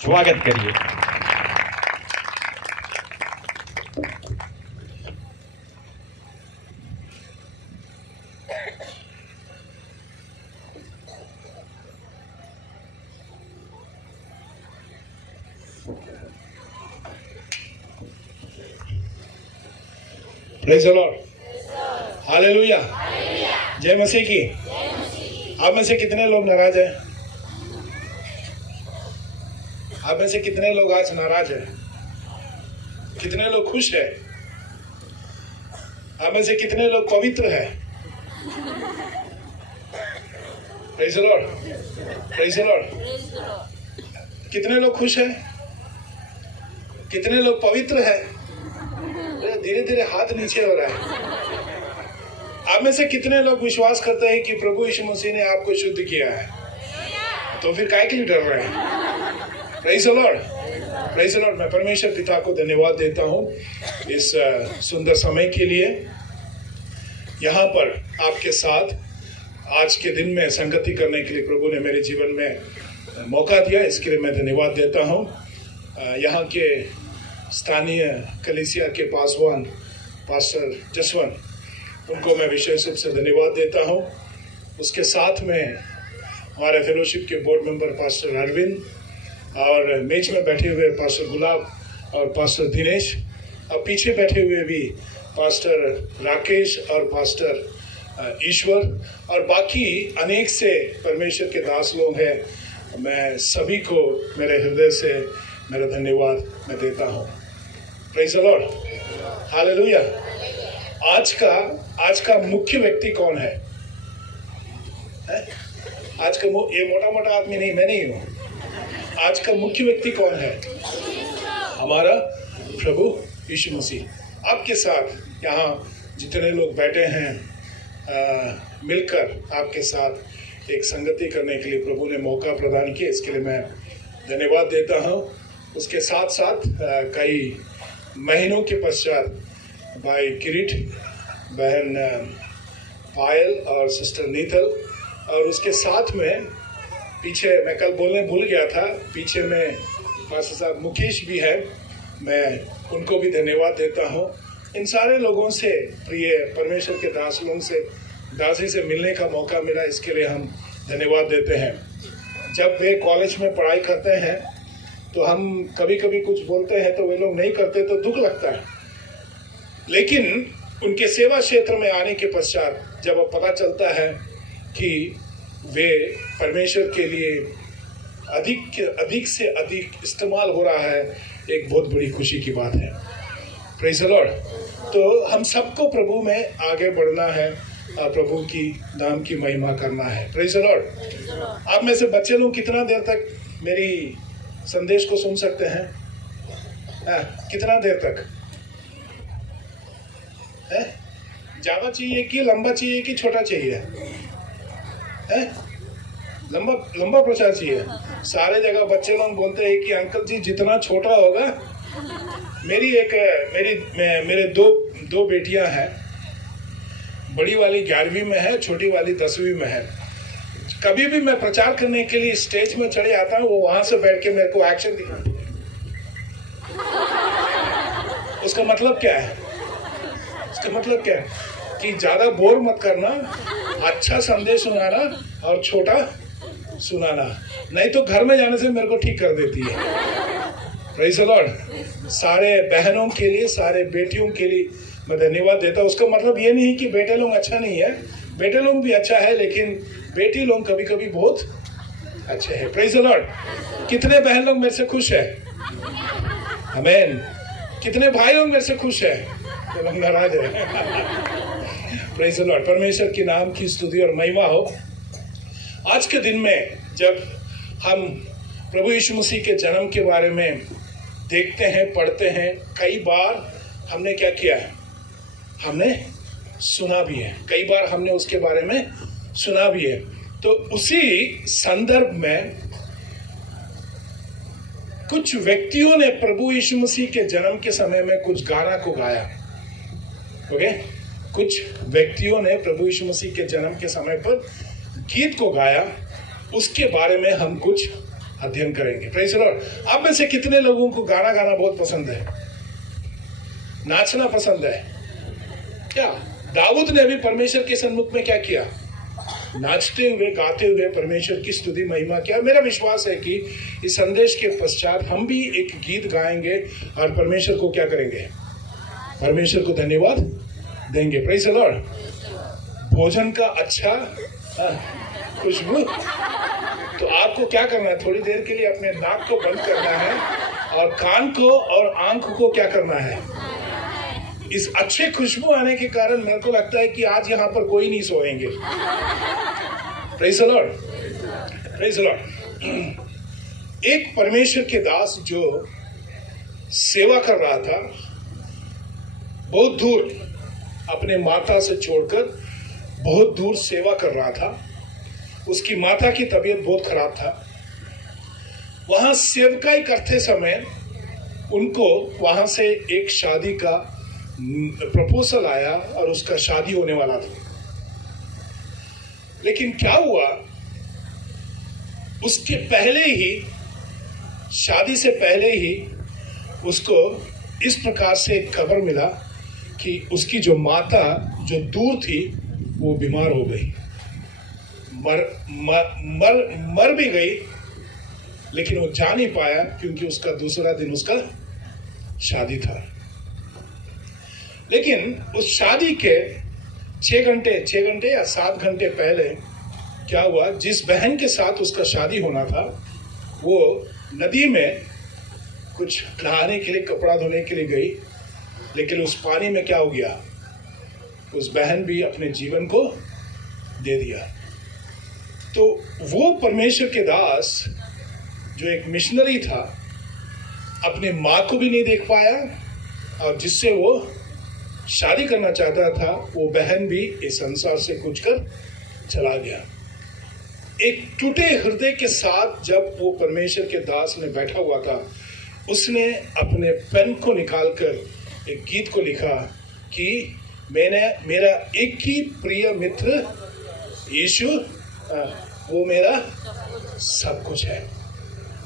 स्वागत करिए। Praise the Lord, hallelujah, जय मसीह की। आप में से कितने लोग नाराज हैं? आप में से कितने लोग आज नाराज हैं? कितने लोग खुश हैं? आप में से कितने लोग पवित्र हैं? Praise the Lord, praise the Lord. कितने लोग खुश हैं? कितने लोग पवित्र हैं? धीरे धीरे हाथ नीचे हो रहा है। आप में से कितने लोग विश्वास करते हैं कि प्रभु यीशु मसीह ने आपको शुद्ध किया है? तो फिर काहे के लिए डर रहे हैं? Praise the Lord, praise the Lord. मैं परमेश्वर पिता को धन्यवाद देता हूँ इस सुंदर समय के लिए। यहाँ पर आपके साथ आज के दिन में संगति करने के लिए प्रभु ने मेरे जीवन में मौका दिया, इसके लिए मैं धन्यवाद देता हूँ। यहाँ के स्थानीय कलीसिया के पासवान पास्टर जसवंत, उनको मैं विशेष रूप से धन्यवाद देता हूँ। उसके साथ में हमारे फेलोशिप के बोर्ड मेंबर पास्टर अरविंद और मेज में बैठे हुए पास्टर गुलाब और पास्टर दिनेश, और पीछे बैठे हुए भी पास्टर राकेश और पास्टर ईश्वर और बाकी अनेक से परमेश्वर के दास लोग हैं। मैं सभी को मेरे हृदय से मेरा धन्यवाद मैं देता हूँ। Praise the Lord, hallelujah. आज का मुख्य व्यक्ति कौन है? आज का ये मोटा मोटा आदमी नहीं, मैं नहीं हूँ। आज का मुख्य व्यक्ति कौन है? हमारा प्रभु यीशु मसीह। आपके साथ यहाँ जितने लोग बैठे हैं, मिलकर आपके साथ एक संगति करने के लिए प्रभु ने मौका प्रदान किया, इसके लिए मैं धन्यवाद देता हूँ। उसके साथ साथ कई महीनों के पश्चात भाई किरीट, बहन पायल और सिस्टर नीतल, और उसके साथ में पीछे मैं कल बोलने भूल गया था, पीछे में पास्टर साहब मुकेश भी है, मैं उनको भी धन्यवाद देता हूँ। इन सारे लोगों से, प्रिय परमेश्वर के दास लोगों से, दासी से मिलने का मौका मिला, इसके लिए हम धन्यवाद देते हैं। जब वे कॉलेज में पढ़ाई करते हैं तो हम कभी कभी कुछ बोलते हैं तो वे लोग नहीं करते तो दुख लगता है, लेकिन उनके सेवा क्षेत्र में आने के पश्चात जब अब पता चलता है कि वे परमेश्वर के लिए अधिक से अधिक इस्तेमाल हो रहा है, एक बहुत बड़ी खुशी की बात है। Praise the Lord. तो हम सबको प्रभु में आगे बढ़ना है और प्रभु की नाम की महिमा करना है। Praise the Lord. आप में से बच्चे लोग कितना देर तक मेरी संदेश को सुन सकते हैं? कितना देर तक है? ज्यादा चाहिए कि लंबा चाहिए कि छोटा चाहिए? है लंबा प्रचार चाहिए। सारे जगह बच्चे लोग बोलते हैं कि अंकल जी जितना छोटा होगा। मेरे दो बेटियां हैं, बड़ी वाली 11वीं में है, छोटी वाली 10वीं में है। कभी भी मैं प्रचार करने के लिए स्टेज में चढ़े आता हूँ, वो वहां से बैठ के मेरे को एक्शन दिखाती है। उसका मतलब क्या है? उसका मतलब क्या है? कि ज्यादा बोर मत करना, अच्छा संदेश सुनाना और छोटा सुनाना, नहीं तो घर में जाने से मेरे को ठीक कर देती है। Praise the Lord. सारे बहनों के लिए, सारे बेटियों के लिए मैं धन्यवाद देता हूँ। उसका मतलब ये नहीं कि बेटे लोग अच्छा नहीं है, बेटे लोग भी अच्छा है, लेकिन बेटी लोग कभी कभी बहुत अच्छे हैं। Praise the Lord. कितने बहन लोग मेरे से खुश है? आमीन। कितने भाई लोग मेरे से खुश है? तो लोग नाराज है। Praise the Lord. परमेश्वर के नाम की स्तुति और महिमा हो। आज के दिन में जब हम प्रभु यीशु मसीह के जन्म के बारे में देखते हैं, पढ़ते हैं, कई बार हमने क्या किया है? हमने सुना भी है, कई बार हमने उसके बारे में सुना भी है। तो उसी संदर्भ में कुछ व्यक्तियों ने प्रभु यीशु मसीह के जन्म के समय में कुछ गाना को गाया। ओके, कुछ व्यक्तियों ने प्रभु यीशु मसीह के जन्म के समय पर गीत को गाया। उसके बारे में हम कुछ अध्ययन करेंगे। Praise the Lord. आप में से कितने लोगों को गाना गाना बहुत पसंद है, नाचना पसंद है? क्या दाऊद ने भी परमेश्वर के सन्मुख में क्या किया? नाचते हुए गाते हुए परमेश्वर की स्तुति महिमा किया। मेरा विश्वास है कि इस संदेश के पश्चात हम भी एक गीत गाएंगे और परमेश्वर को क्या करेंगे? परमेश्वर को धन्यवाद देंगे। Praise the Lord. भोजन का अच्छा खुशबू। तो आपको क्या करना है? थोड़ी देर के लिए अपने नाक को बंद करना है और कान को और आंख को क्या करना है? इस अच्छे खुशबू आने के कारण मेरे को लगता है कि आज यहाँ पर कोई नहीं सोएंगे। Praise the Lord. Praise the lord. एक परमेश्वर के दास जो सेवा कर रहा था, बहुत दूर अपने माता से छोड़कर बहुत दूर सेवा कर रहा था। उसकी माता की तबीयत बहुत खराब था। वहां सेवकाई करते समय उनको वहां से एक शादी का प्रपोजल आया और उसका शादी होने वाला था। लेकिन क्या हुआ, उसके पहले ही, शादी से पहले ही उसको इस प्रकार से एक खबर मिला कि उसकी जो माता जो दूर थी वो बीमार हो गई, मर भी गई, लेकिन वो जा नहीं पाया क्योंकि उसका दूसरा दिन उसका शादी था। लेकिन उस शादी के 6 घंटे या 7 घंटे पहले क्या हुआ, जिस बहन के साथ उसका शादी होना था वो नदी में कुछ नहाने के लिए, कपड़ा धोने के लिए गई, लेकिन उस पानी में क्या हो गया, उस बहन भी अपने जीवन को दे दिया। तो वो परमेश्वर के दास जो एक मिशनरी था, अपने माँ को भी नहीं देख पाया और जिससे वो शादी करना चाहता था वो बहन भी इस संसार से कूच कर चला गया। एक टूटे हृदय के साथ जब वो परमेश्वर के दास ने बैठा हुआ था, उसने अपने पेन को निकालकर एक गीत को लिखा कि मेरा एक ही प्रिय मित्र यीशु, वो मेरा सब कुछ है।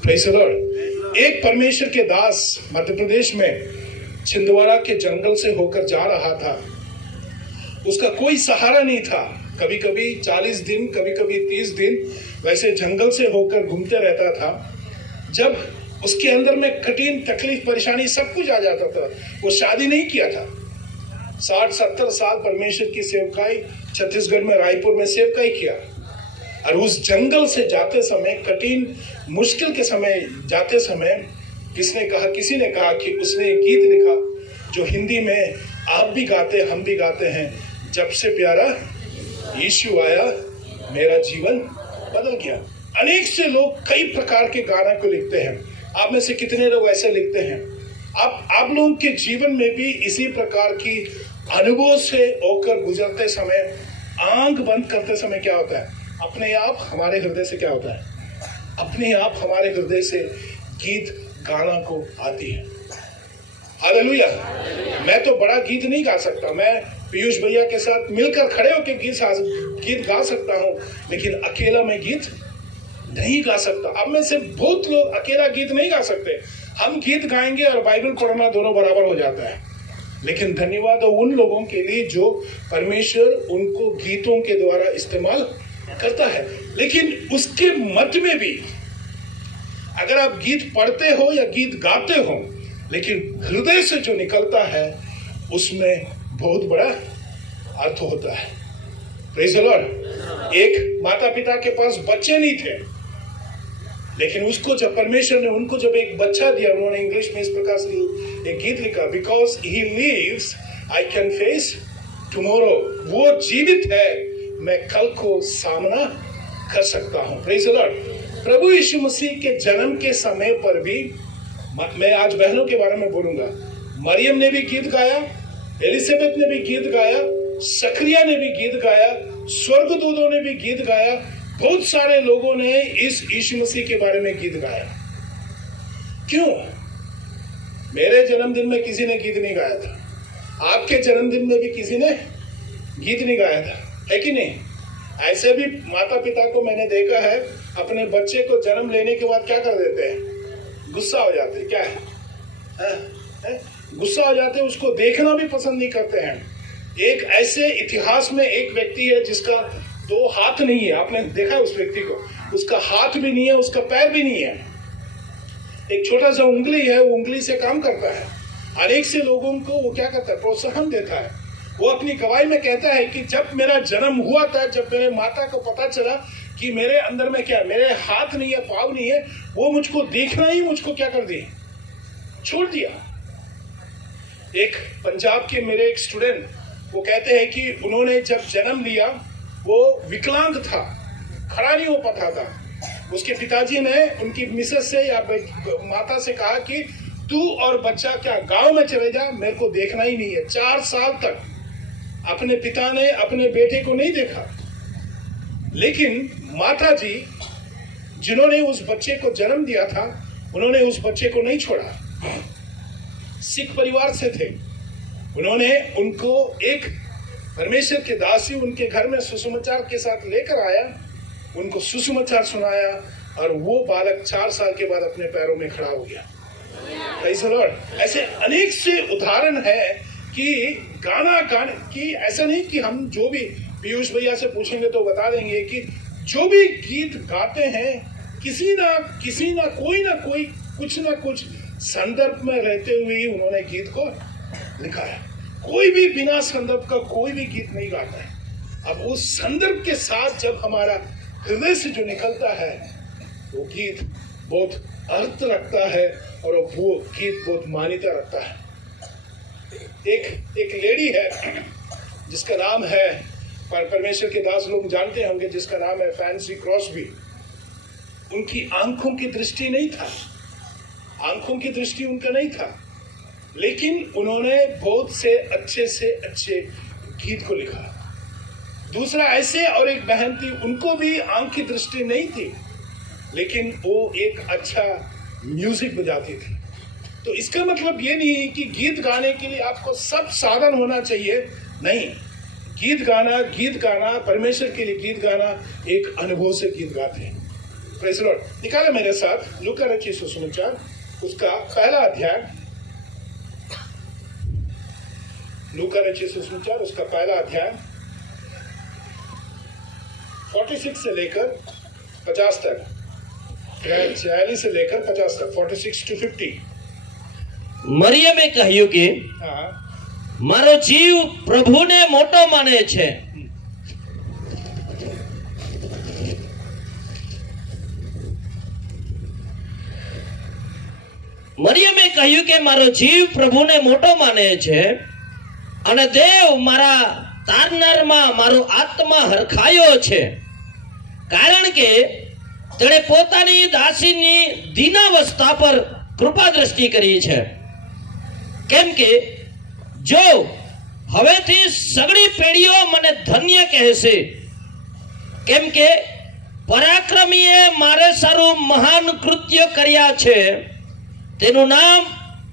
Praise the lord. एक परमेश्वर के दास मध्य प्रदेश में छिंदवाड़ा के जंगल से होकर जा रहा था। उसका कोई सहारा नहीं था। कभी कभी 40 दिन, कभी कभी 30 दिन वैसे जंगल से होकर घूमते रहता था। जब उसके अंदर में कठिन तकलीफ, परेशानी सब कुछ आ जाता था। वो शादी नहीं किया था। 60-70 साल परमेश्वर की सेवकाई छत्तीसगढ़ में, रायपुर में सेवकाई किया। और उस जंगल से जाते समय, कठिन मुश्किल के समय जाते समय किसी ने कहा कि उसने एक गीत लिखा जो हिंदी में आप भी गाते, हम भी गाते हैं, जब से प्यारा यीशु आया मेरा जीवन बदल गया। अनेक से लोग कई प्रकार के गाना को लिखते हैं। आप में से कितने लोग ऐसे लिखते हैं? आप लोगों के जीवन में भी इसी प्रकार की अनुभव से होकर गुजरते समय, आंख बंद करते समय क्या होता है, अपने आप हमारे हृदय से क्या होता है, अपने आप हमारे हृदय से गीत गाना को आती है। हालेलुया। मैं तो बड़ा गीत नहीं गा सकता, मैं पीयूष भैया के साथ मिलकर खड़े होकर गीत गा सकता हूँ, लेकिन अकेला मैं गीत नहीं गा सकता। अब में से बहुत लोग अकेला गीत नहीं गा सकते। हम गीत गाएंगे और बाइबल पढ़ना दोनों बराबर हो जाता है। लेकिन धन्यवाद उन लोगों के लिए जो परमेश्वर उनको गीतों के द्वारा इस्तेमाल करता है। लेकिन उसके मध्य में भी अगर आप गीत पढ़ते हो या गीत गाते हो, लेकिन हृदय से जो निकलता है उसमें बहुत बड़ा अर्थ होता है। Praise the lord. एक माता पिता के पास बच्चे नहीं थे, लेकिन उसको जब परमेश्वर ने उनको जब एक बच्चा दिया, उन्होंने इंग्लिश में इस प्रकार से एक गीत लिखा, because he lives I can face tomorrow. वो जीवित है, मैं कल को सामना कर सकता हूँ। Praise the lord. प्रभु यीशु मसीह के जन्म के समय पर भी, मैं आज बहनों के बारे में बोलूंगा, मरियम ने भी गीत गाया, एलिजाबेथ ने भी गीत गाया, सकरिया ने भी गीत गाया, स्वर्गदूतों ने भी गीत गाया, बहुत सारे लोगों ने इस यीशु मसीह के बारे में गीत गाया। क्यों? मेरे जन्मदिन में किसी ने गीत नहीं गाया था, आपके जन्मदिन में भी किसी ने गीत नहीं गाया था, है कि नहीं? ऐसे भी माता पिता को मैंने देखा है, अपने बच्चे को जन्म लेने के बाद क्या कर देते हैं? गुस्सा हो जाते हैं। क्या है? गुस्सा हो जाते हैं, उसको देखना भी पसंद नहीं करते हैं। एक ऐसे इतिहास में एक व्यक्ति है जिसका 2 हाथ नहीं है। आपने देखा उस व्यक्ति को? उसका हाथ भी नहीं है, उसका पैर भी नहीं है, एक छोटा सा उंगली है, वो उंगली से काम करता है। अनेक से लोगों को वो क्या करता है? प्रोत्साहन देता है। वो अपनी गवाही में कहता है कि जब मेरा जन्म हुआ था, जब मेरे माता को पता चला कि मेरे अंदर में क्या, मेरे हाथ नहीं है, पाँव नहीं है, वो मुझको देखना ही मुझको क्या कर दी, छोड़ दिया। एक पंजाब के मेरे एक स्टूडेंट वो कहते हैं कि उन्होंने जब जन्म लिया, वो विकलांग था, खड़ा नहीं हो पाता था। उसके पिताजी ने उनकी मिसेस से या माता से कहा कि तू और बच्चा क्या गांव में चले जा, मेरे को देखना ही नहीं है। 4 साल तक अपने पिता ने अपने बेटे को नहीं देखा। लेकिन माता जी जिन्होंने उस बच्चे को जन्म दिया था, उन्होंने उस बच्चे को नहीं छोड़ा। सिख परिवार से थे, उन्होंने उनको एक परमेश्वर के दासी उनके घर में सुसमाचार के साथ लेकर आया, उनको सुसमाचार सुनाया और वो बालक 4 साल के बाद अपने पैरों में खड़ा हो गया। Praise the Lord. ऐसे अनेक से उदाहरण है कि गाना गाने की, ऐसा नहीं कि हम जो भी पीयूष भैया से पूछेंगे तो बता देंगे कि जो भी गीत गाते हैं किसी ना कोई कुछ ना कुछ संदर्भ में रहते हुए ही उन्होंने गीत को लिखा है। कोई भी बिना संदर्भ का कोई भी गीत नहीं गाता है। अब उस संदर्भ के साथ जब हमारा हृदय से जो निकलता है वो गीत बहुत अर्थ रखता है और वो गीत बहुत मान्यता रखता है। एक लेडी है जिसका नाम है, परमेश्वर के दास लोग जानते होंगे, जिसका नाम है फैंसी क्रॉसबी। उनकी आंखों की दृष्टि नहीं था, आंखों की दृष्टि उनका नहीं था, लेकिन उन्होंने बहुत से अच्छे गीत को लिखा। दूसरा ऐसे और एक बहन थी, उनको भी आंख की दृष्टि नहीं थी, लेकिन वो एक अच्छा म्यूजिक बजाती थी। तो इसका मतलब ये नहीं है कि गीत गाने के लिए आपको सब साधन होना चाहिए, नहीं। गीत गाना परमेश्वर के लिए गीत गाना एक अनुभव से गीत गाते हैं। Praise the Lord. निकाले मेरे साथ लूका रचित सुसमाचार, उसका पहला अध्याय। लूका रचित सुसमाचार उसका पहला अध्याय 46 से लेकर 50 तक, 46 से लेकर 50 तक, 46 to 50। મરિયમે કહ્યું કે મારો જીવ પ્રભુને મોટો માને છે। મરિયમે કહ્યું કે મારો જીવ પ્રભુને મોટો માને છે અને દેવ મારા તારનારમાં મારો આત્મા હરખાયો છે, કારણ કે તેણે પોતાની દાસીની દીનાવસ્થા પર કૃપા દ્રષ્ટિ કરી છે। કેમ કે જો હવેથી સગળી પેઢીઓ મને ધન્ય કહેશે, કેમ કે પરાક્રમીએ મારે સારું મહાન કૃત્ય કર્યા છે, તેનું નામ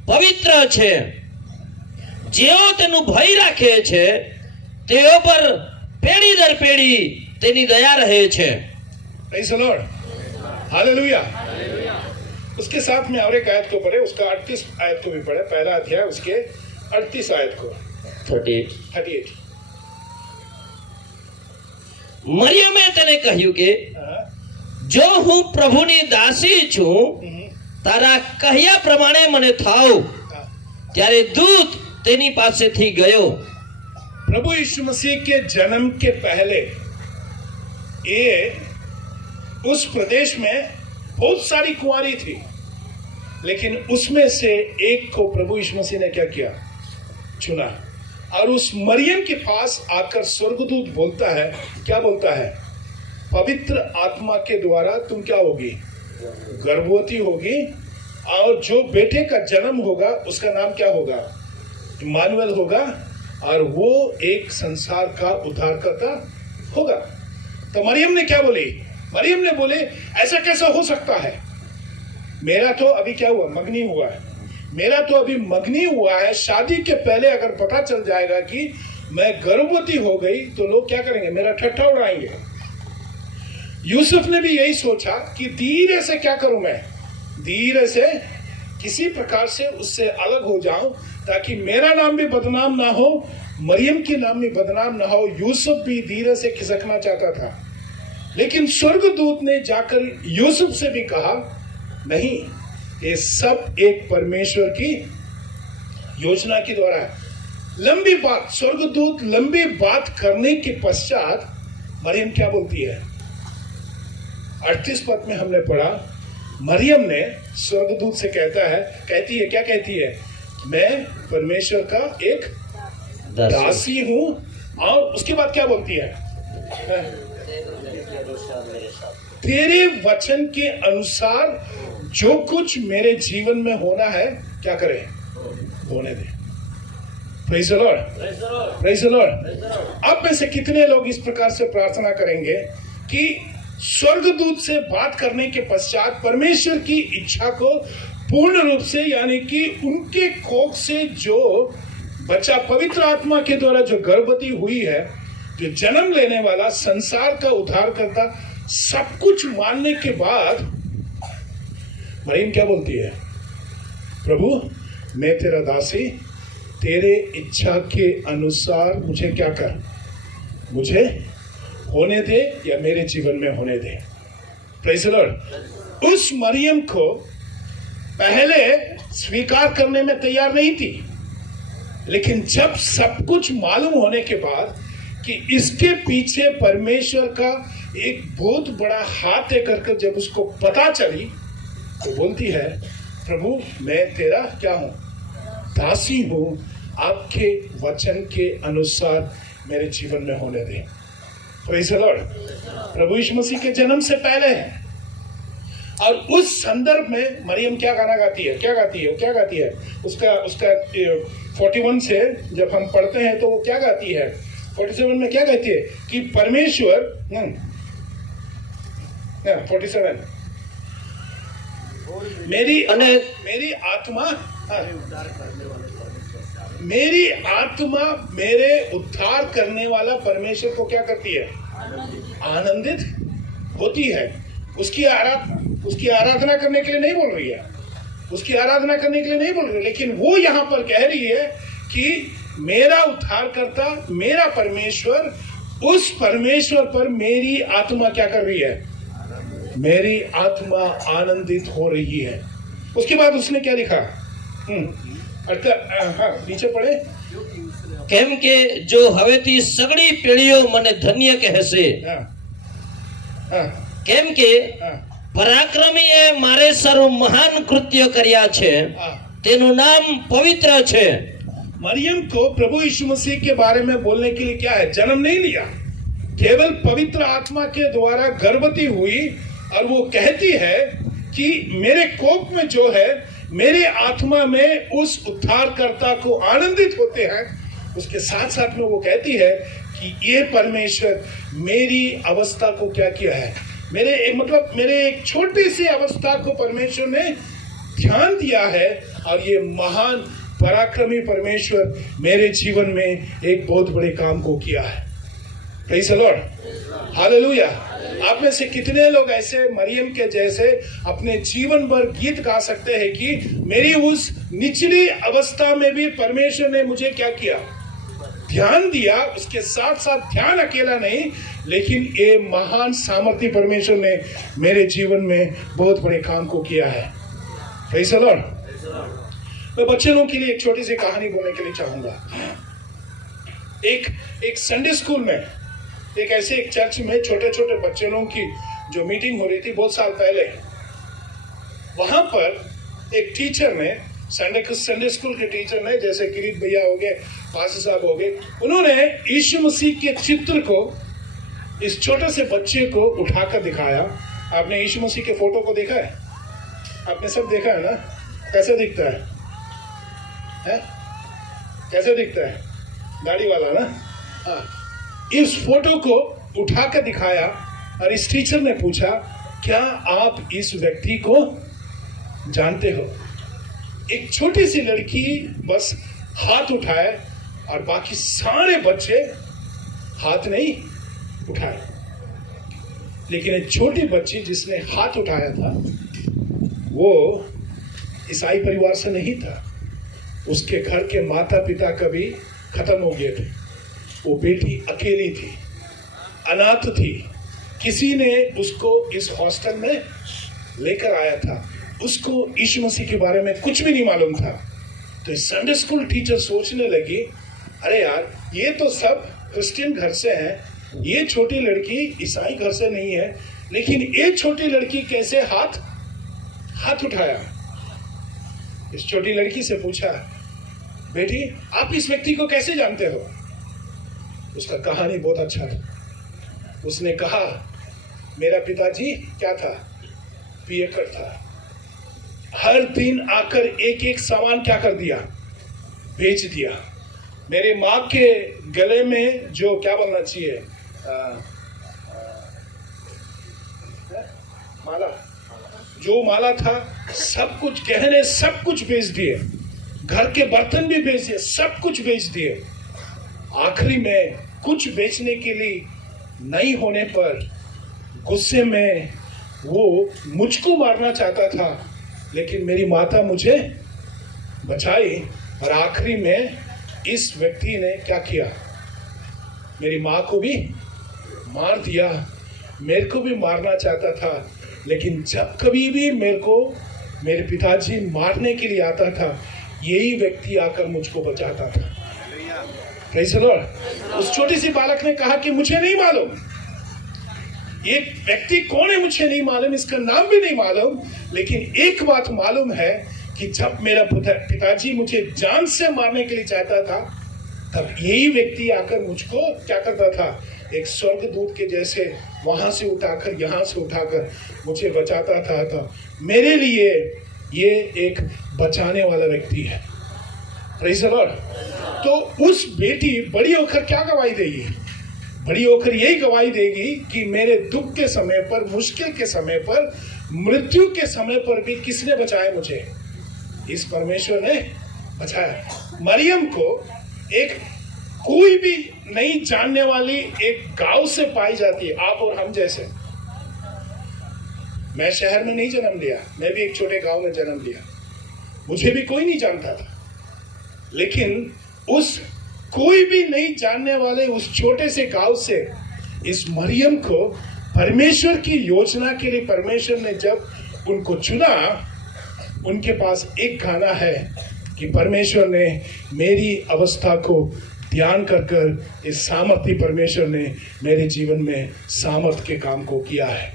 પવિત્ર છે। જેઓ તેનું ભય રાખે છે તેઓ પર પેઢી દર પેઢી તેની દયા રહે છે। Praise the Lord, hallelujah. उसके साथ में और एक आयत को पढ़े, उसका 38 आयत को भी पढ़े, पहला अध्याय उसके 38 आयत को, 38। મરિયમે તેને કહ્યું કે જો હું પ્રભુની દાસી છું, તારા કહ્યા પ્રમાણે મને થાવ। ત્યારે દૂત તેની પાસેથી ગયો। प्रभु यीशु मसीह के जन्म के पहले ये उस प्रदेश में बहुत सारी कुंवारी थी, लेकिन उसमें से एक को प्रभु यीशु मसीह ने क्या किया, चुना। और उस मरियम के पास आकर स्वर्गदूत बोलता है, क्या बोलता है, पवित्र आत्मा के द्वारा तुम क्या होगी, गर्भवती होगी, और जो बेटे का जन्म होगा उसका नाम क्या होगा, इम्मानुएल होगा, और वो एक संसार का उद्धारकर्ता होगा। तो मरियम ने क्या बोली, मरियम ने बोले ऐसा कैसा हो सकता है, मेरा तो अभी क्या हुआ, मगनी हुआ है, मेरा तो अभी मगनी हुआ है। शादी के पहले अगर पता चल जाएगा कि मैं गर्भवती हो गई तो लोग क्या करेंगे, मेरा ठट्ठा उड़ाएंगे। यूसुफ ने भी यही सोचा कि धीरे से क्या करूं मैं, धीरे से किसी प्रकार से उससे अलग हो जाऊं ताकि मेरा नाम भी बदनाम ना हो, मरियम की नाम भी बदनाम ना हो। यूसुफ भी धीरे से खिसकना चाहता था, लेकिन स्वर्गदूत ने जाकर यूसुफ से भी कहा, नहीं, ये सब एक परमेश्वर की योजना के द्वारा है। लंबी बात, स्वर्गदूत लंबी बात करने के पश्चात मरियम क्या बोलती है? 38 पद में हमने पढ़ा, मरियम ने स्वर्गदूत से कहती है, क्या कहती है? मैं परमेश्वर का एक दासी हूं। और उसके बाद क्या बोलती है? तेरे वचन के अनुसार जो कुछ मेरे जीवन में होना है, क्या करे? होने दे। Praise the Lord, praise the lord. अब में से कितने लोग इस प्रकार से प्रार्थना करेंगे कि स्वर्गदूत से बात करने के पश्चात परमेश्वर की इच्छा को पूर्ण रूप से, यानी कि उनके कोख से जो बच्चा पवित्र आत्मा के द्वारा जो गर्भवती हुई है, जो जन्म लेने वाला, संसार का उद्धार करता, सब कुछ मानने के बाद मरियम क्या बोलती है? प्रभु, मैं तेरा दासी, तेरे इच्छा के अनुसार मुझे क्या कर, मुझे होने दे, या मेरे जीवन में होने दे। Praise the Lord. उस मरियम को पहले स्वीकार करने में तैयार नहीं थी, लेकिन जब सब कुछ मालूम होने के बाद कि इसके पीछे परमेश्वर का एक बहुत बड़ा हाथ है करके जब उसको पता चली, तो बोलती है, प्रभु, मैं तेरा क्या हूं? दासी हूं, आपके वचन के अनुसार मेरे जीवन में होने दे। Praise the lord. प्रभु यीशु मसीह के जन्म से पहले है, और उस संदर्भ में मरियम क्या गाना गाती है? क्या गाती है? उसका 41 से जब हम पढ़ते हैं तो वो क्या गाती है? 47 में क्या कहती है कि परमेश्वर 47 मेरी आत्मा मेरे उद्धार करने वाला परमेश्वर को क्या करती है? आनंदित होती है। उसकी आराधना करने के लिए नहीं बोल रही है, उसकी आराधना करने के लिए नहीं बोल रही, लेकिन वो यहां पर कह रही है कि मेरा उद्धारकर्ता, मेरा परमेश्वर, उस परमेश्वर पर मेरी आत्मा क्या कर रही है? मेरी आत्मा आनंदित हो रही है। उसके बाद उसने क्या लिखा? नीचे पढ़े। કેમ કે જો હવેથી સગળી પેઢીઓ મને ધન્ય કહેશે, કેમ કે પરાક્રમીએ મારે સર્વ મહાન કૃત્ય કર્યા છે, તેનું નામ પવિત્ર છે। मरियम को प्रभु यीशु मसीह के बारे में बोलने के लिए क्या है? जन्म नहीं लिया, केवल पवित्र आत्मा के द्वारा गर्भवती हुई, और वो कहती है कि मेरे कोख में जो है, मेरे आत्मा में उस उद्धारकर्ता को आनंदित होते हैं। उसके साथ साथ में वो कहती है कि ये परमेश्वर मेरी अवस्था को क्या किया है, मेरे एक छोटी सी अवस्था को परमेश्वर ने ध्यान दिया है, और ये महान पराक्रमी परमेश्वर मेरे जीवन में एक बहुत बड़े काम को किया है। Praise the Lord, hallelujah. आप में से कितने लोग ऐसे मरियम के जैसे अपने जीवन भर गीत गा सकते हैं कि मेरी उस निचली अवस्था में भी परमेश्वर ने मुझे क्या किया? ध्यान दिया। उसके साथ साथ ध्यान अकेला नहीं, लेकिन ये महान सामर्थ्य परमेश्वर ने मेरे जीवन में बहुत बड़े काम को किया है। Praise the Lord. मैं बच्चे लोगों के लिए एक छोटी सी कहानी बोलने के लिए चाहूंगा। एक संडे स्कूल में, एक चर्च में छोटे छोटे बच्चे लोगों की जो मीटिंग हो रही थी बहुत साल पहले, वहां पर एक टीचर ने, संडे स्कूल के टीचर ने, जैसे किरीट भैया हो गए, पास्टर साहब हो गए, उन्होंने यीशु मसीह के चित्र को इस छोटे से बच्चे को उठाकर दिखाया। आपने यीशु मसीह के फोटो को देखा है? आपने सब देखा है ना? कैसे दिखता है? कैसे दिखता है? दाढ़ी वाला ना? हाँ। इस फोटो को उठाकर दिखाया, और इस टीचर ने पूछा, क्या आप इस व्यक्ति को जानते हो? एक छोटी सी लड़की बस हाथ उठाए, और बाकी सारे बच्चे हाथ नहीं उठाए। लेकिन एक छोटी बच्ची जिसने हाथ उठाया था वो ईसाई परिवार से नहीं था। उसके घर के माता पिता कभी खत्म हो गए थे। वो बेटी अकेली थी, अनाथ थी। किसी ने उसको इस हॉस्टल में लेकर आया था। उसको यीशु मसीह के बारे में कुछ भी नहीं मालूम था। तो संडे स्कूल टीचर सोचने लगी, अरे यार ये तो सब क्रिश्चियन घर से हैं, ये छोटी लड़की ईसाई घर से नहीं है, लेकिन ये छोटी लड़की कैसे हाथ उठाया। इस छोटी लड़की से पूछा, बेटी आप इस व्यक्ति को कैसे जानते हो? उसका कहानी बहुत अच्छा था। उसने कहा, मेरा पिताजी क्या था? पियकर था। हर दिन आकर एक एक सामान क्या कर दिया? बेच दिया। मेरे माँ के गले में जो क्या बोलना चाहिए, माला, जो माला था, सब कुछ, गहने सब कुछ बेच दिए। घर के बर्तन भी बेच दिए, सब कुछ बेच दिए। आखिरी में कुछ बेचने के लिए नहीं होने पर गुस्से में वो मुझको मारना चाहता था, लेकिन मेरी माता मुझे बचाई। और आखिरी में इस व्यक्ति ने क्या किया? मेरी माँ को भी मार दिया। मेरे को भी मारना चाहता था, लेकिन जब कभी भी मेरे पिताजी मारने के लिए आता था, यही व्यक्ति आकर मुझको बचाता था। Praise the Lord. उस छोटी सी बालक ने कहा कि मुझे नहीं मालूम ये व्यक्ति कौन है, मुझे नहीं मालूम, इसका नाम भी नहीं मालूम, लेकिन एक बात मालूम है कि जब मेरा पिताजी मुझे जान से मारने के लिए चाहता था, तब यही व्यक्ति आकर मुझको क्या करता था? एक स्वर्गदूत के जैसे वहां से उठाकर, यहाँ से उठाकर मुझे बचाता था। तो मेरे लिए ये एक बचाने वाला व्यक्ति है। Praise the Lord. तो उस बेटी बड़ी होकर क्या गवाही देगी? बड़ी होकर यही गवाही देगी कि मेरे दुख के समय पर, मुश्किल के समय पर, मृत्यु के समय पर भी किसने बचाया मुझे? इस परमेश्वर ने बचाया। मरियम को एक कोई भी नहीं जानने वाली एक गांव से पाई जाती है, आप और हम जैसे। मैं शहर में नहीं जन्म लिया, मैं भी एक छोटे गांव में जन्म लिया। मुझे भी कोई नहीं जानता था, लेकिन उस कोई भी नहीं जानने वाले उस छोटे से गांव से इस मरियम को परमेश्वर की योजना के लिए परमेश्वर ने जब उनको चुना, उनके पास एक गाना है कि परमेश्वर ने मेरी अवस्था को ध्यान कर इस सामर्थ्य परमेश्वर ने मेरे जीवन में सामर्थ्य के काम को किया है।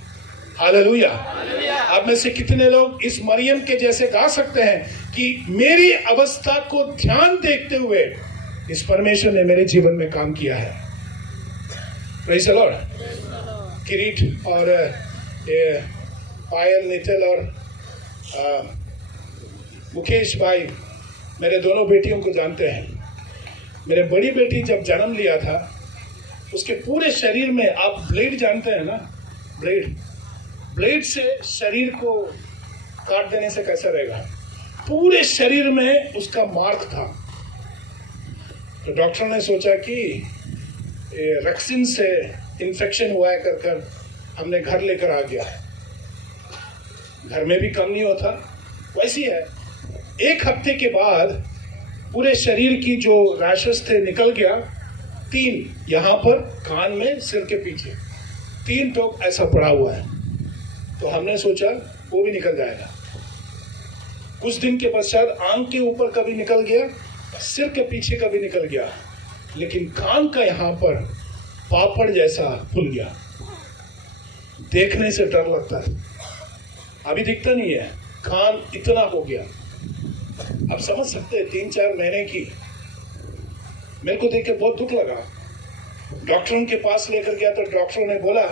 हालेलुया। आप में से कितने लोग इस मरियम के जैसे गा सकते हैं कि मेरी अवस्था को ध्यान देखते हुए इस परमेश्वर ने मेरे जीवन में काम किया है? Praise the Lord. किरीट और पायल, नितिल और मुकेश भाई मेरे दोनों बेटियों को जानते हैं। मेरे बड़ी बेटी जब जन्म लिया था, उसके पूरे शरीर में, आप ब्लेड जानते हैं ना, ब्लेड से शरीर को काट देने से कैसा रहेगा? पूरे शरीर में उसका मार्क था। तो डॉक्टर ने सोचा कि वैक्सीन से इन्फेक्शन हुआ है कर हमने घर लेकर आ गया। घर में भी कम नहीं होता, वैसी है। एक हफ्ते के बाद पूरे शरीर की जो रैशेस थे निकल गया। 3 यहाँ पर कान में, सिर के पीछे 3 टोक ऐसा पड़ा हुआ है। तो हमने सोचा वो भी निकल जाएगा। कुछ दिन के पश्चात आंख के ऊपर कभी निकल गया, सिर के पीछे कभी निकल गया, लेकिन कान का यहाँ पर पापड़ जैसा फूल गया। देखने से डर लगता है, अभी दिखता नहीं है, कान इतना हो गया। आप समझ सकते हैं 3-4 महीने की। मेरे को देख के बहुत दुख लगा। डॉक्टरों के पास लेकर गया तो डॉक्टरों ने बोला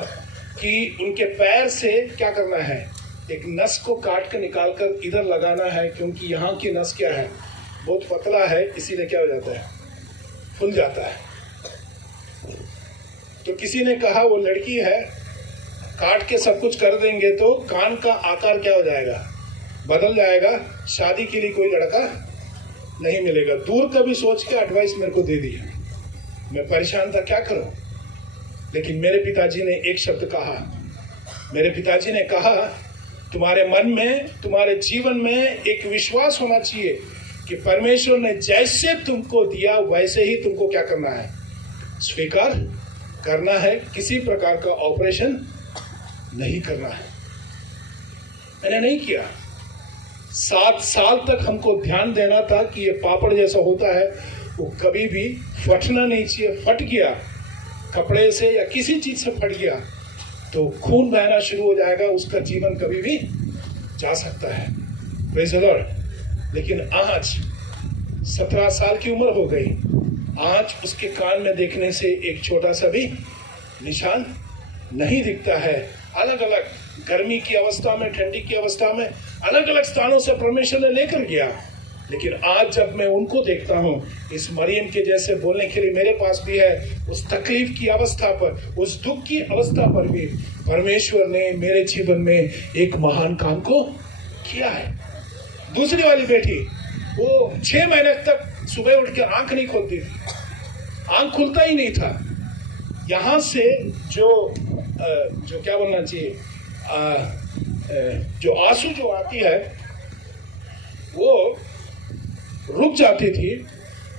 कि उनके पैर से क्या करना है, एक नस को काट कर निकाल कर इधर लगाना है, क्योंकि यहाँ की नस क्या है, बहुत पतला है, इसीलिए क्या हो जाता है, फूल जाता है। तो किसी ने कहा वो लड़की है, काट के सब कुछ कर देंगे तो कान का आकार क्या हो जाएगा, बदल जाएगा, शादी के लिए कोई लड़का नहीं मिलेगा। दूर का भी सोच के एडवाइस मेरे को दे दी। मैं परेशान था, क्या करूं, लेकिन मेरे पिताजी ने एक शब्द कहा, मेरे पिताजी ने कहा, तुम्हारे मन में, तुम्हारे जीवन में एक विश्वास होना चाहिए कि परमेश्वर ने जैसे तुमको दिया वैसे ही तुमको क्या करना है, स्वीकार करना है। किसी प्रकार का ऑपरेशन नहीं करना है। मैंने नहीं किया। 7 साल तक हमको ध्यान देना था कि ये पापड़ जैसा होता है, वो कभी भी फटना नहीं चाहिए। फट गया कपड़े से या किसी चीज से फट गया तो खून बहना शुरू हो जाएगा, उसका जीवन कभी भी जा सकता है। Praise the Lord. लेकिन आज 17 साल की उम्र हो गई, आज उसके कान में देखने से एक छोटा सा भी निशान नहीं दिखता है। अलग अलग गर्मी की अवस्था में, ठंडी की अवस्था में, अलग अलग स्थानों से परमेश्वर ने लेकर गया। लेकिन आज जब मैं उनको देखता हूँ, इस मरियम के जैसे बोलने के लिए मेरे पास भी है, उस तकलीफ की अवस्था पर, उस दुख की अवस्था पर भी परमेश्वर ने मेरे जीवन में एक महान काम को किया है। दूसरी वाली बेटी, वो 6 महीने तक सुबह उठ के आंख नहीं खोलती थी, आंख खुलता ही नहीं था। यहाँ से जो क्या बोलना चाहिए, जो आंसू जो आती है वो रुक जाती थी,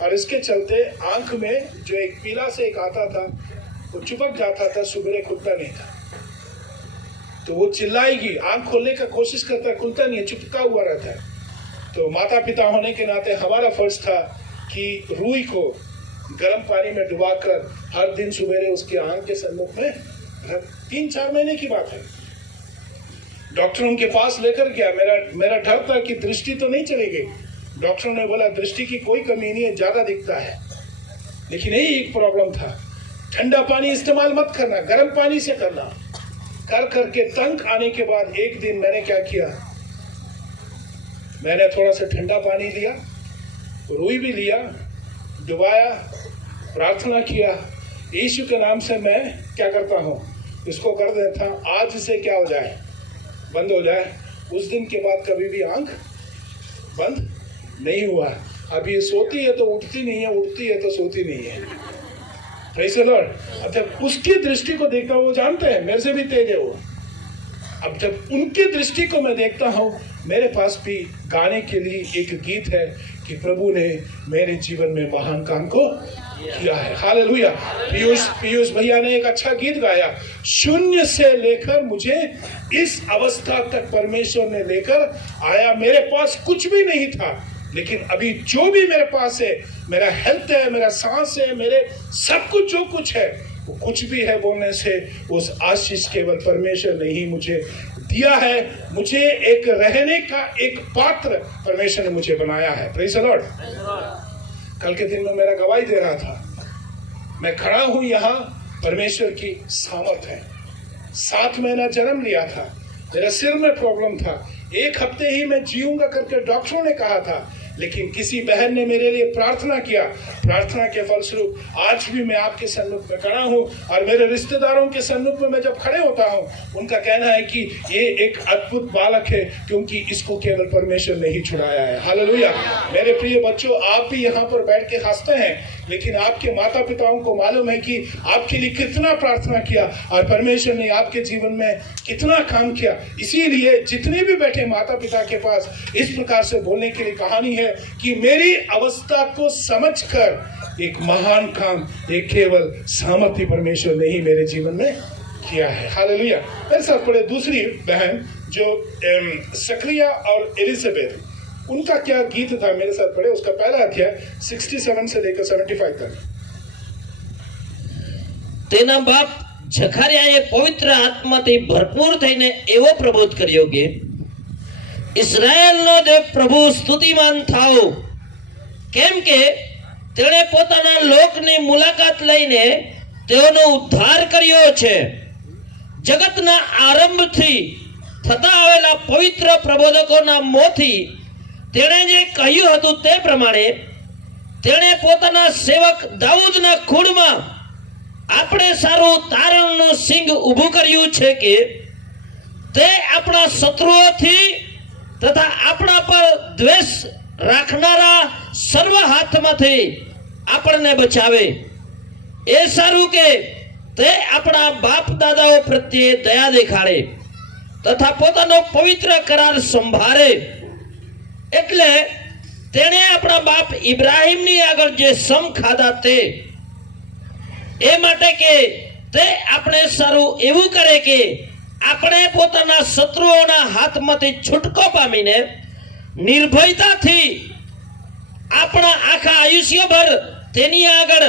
और इसके चलते आंख में जो एक पीला से एक आता था वो चिपक जाता था, सुबह खुलता नहीं था। तो वो चिल्लाएगी, आंख खोलने का कोशिश करता है, खुलता नहीं है, चिपका हुआ रहता है। तो माता पिता होने के नाते हमारा फर्ज था कि रूई को गर्म पानी में डुबाकर हर दिन सुबह उसके आंख के सम्मुख में, 3-4 महीने की बात है, डॉक्टरों के पास लेकर गया। मेरा डर था कि दृष्टि तो नहीं चली गई। डॉक्टरों ने बोला दृष्टि की कोई कमी नहीं है, ज्यादा दिखता है। लेकिन यही एक प्रॉब्लम था, ठंडा पानी इस्तेमाल मत करना, गर्म पानी से करना। कर करके तंग आने के बाद एक दिन मैंने क्या किया, मैंने थोड़ा सा ठंडा पानी लिया, रुई भी लिया, डुबाया, प्रार्थना किया, यीशु के नाम से मैं क्या करता हूँ, इसको कर देता, आज से क्या हो जाए, बंद हो जाए। उस दिन के बाद कभी भी आंख बंद नहीं हुआ। अब ये सोती है तो उठती नहीं है, उठती है तो सोती नहीं है। Praise the lord. अब जब उसकी दृष्टि को देखता हूँ, वो जानते हैं मेरे से भी तेज है वो। अब जब उनकी दृष्टि को मैं देखता हूँ, मेरे पास भी गाने के लिए एक गीत है कि प्रभु ने मेरे जीवन में महान काम को किया है। हालेलुया। पीयूष भैया ने एक अच्छा गीत गाया, शून्य से लेकर मुझे इस अवस्था तक परमेश्वर ने लेकर आया। मेरे पास कुछ भी नहीं था, लेकिन अभी जो भी मेरे पास है, मेरा हेल्थ है, मेरा सांस है, मेरे सब कुछ जो कुछ है, वो कुछ भी है बोलने से उस आशीष केवल परमेश्वर ने ही मुझे दिया है। मुझे एक रहने का एक पात्र परमेश्वर ने मुझे बनाया है। Praise the Lord. कल के दिन में मेरा गवाही दे रहा था, मैं खड़ा हूं यहाँ, परमेश्वर की सामर्थ है। 7 महीना जन्म लिया था, मेरा सिर में प्रॉब्लम था, 1 हफ्ते ही मैं जीऊंगा करके डॉक्टरों ने कहा था, लेकिन किसी बहन ने मेरे लिए प्रार्थना किया। प्रार्थना के फलस्वरूप आज भी मैं आपके सन्मुख में खड़ा हूँ, और मेरे रिश्तेदारों के सन्मुख में मैं जब खड़े होता हूँ, उनका कहना है कि ये एक अद्भुत बालक है, क्योंकि इसको केवल परमेश्वर ने ही छुड़ाया है। हालेलुया। मेरे प्रिय बच्चों, आप भी यहाँ पर बैठ के हंसते हैं, लेकिन आपके माता पिताओं को मालूम है कि आपके लिए कितना प्रार्थना किया और परमेश्वर ने आपके जीवन में कितना काम किया। इसीलिए जितने भी बैठे माता पिता के पास इस प्रकार से बोलने के लिए कहानी है कि मेरी अवस्था को समझकर एक महान काम एक केवल सामर्थ्य परमेश्वर ने ही मेरे जीवन में किया है। हालेलुया। मेरे साथ पढ़े दूसरी बहन जो सक्रिया और एलिजाबेथ, उनका क्या गीत था, मेरे साथ पढ़े उसका पहला अध्याय 67 से लेकर 75 तक। તેના બાપ ઝખરિયાએ પવિત્ર આત્માથી ભરપૂર થઈને એવો પ્રબોધ કર્યો કે ઇઝરાયલનો દેવ પ્રભુ સ્તુતિમાન થાઓ, કેમ કે તેણે પોતાના લોકની મુલાકાત લઈને તેઓનો ઉદ્ધાર કર્યો છે। જગતના આરંભથી થતા આવેલા પવિત્ર પ્રબોધકોના મોંથી તેણે જે કહ્યું હતું તે પ્રમાણે તેણે પોતાના સેવક દાઉદના ખૂણમાં આપણે સારું તારણનું સિંગ ઊભું કર્યું છે કે તે આપણા શત્રુઓથી તથા આપણા પર દ્વેષ રાખનારા સર્વ હાથમાંથી આપણને બચાવે। એ સારું કે તે આપણા બાપ દાદાઓ પ્રત્યે દયા દેખાડે તથા પોતાનો પવિત્ર કરાર સંભાળે. એટલે તેણે આપણા બાપ ઇબ્રાહીમની આગળ જે સમ ખાધા તે એ માટે કે તે આપણે સારું એવું કરે કે આપણે પોતાના શત્રુઓના હાથમાંથી છૂટકો પામીને નિર્ભયતાથી આપણા આખા આયુષ્યભર તેની આગળ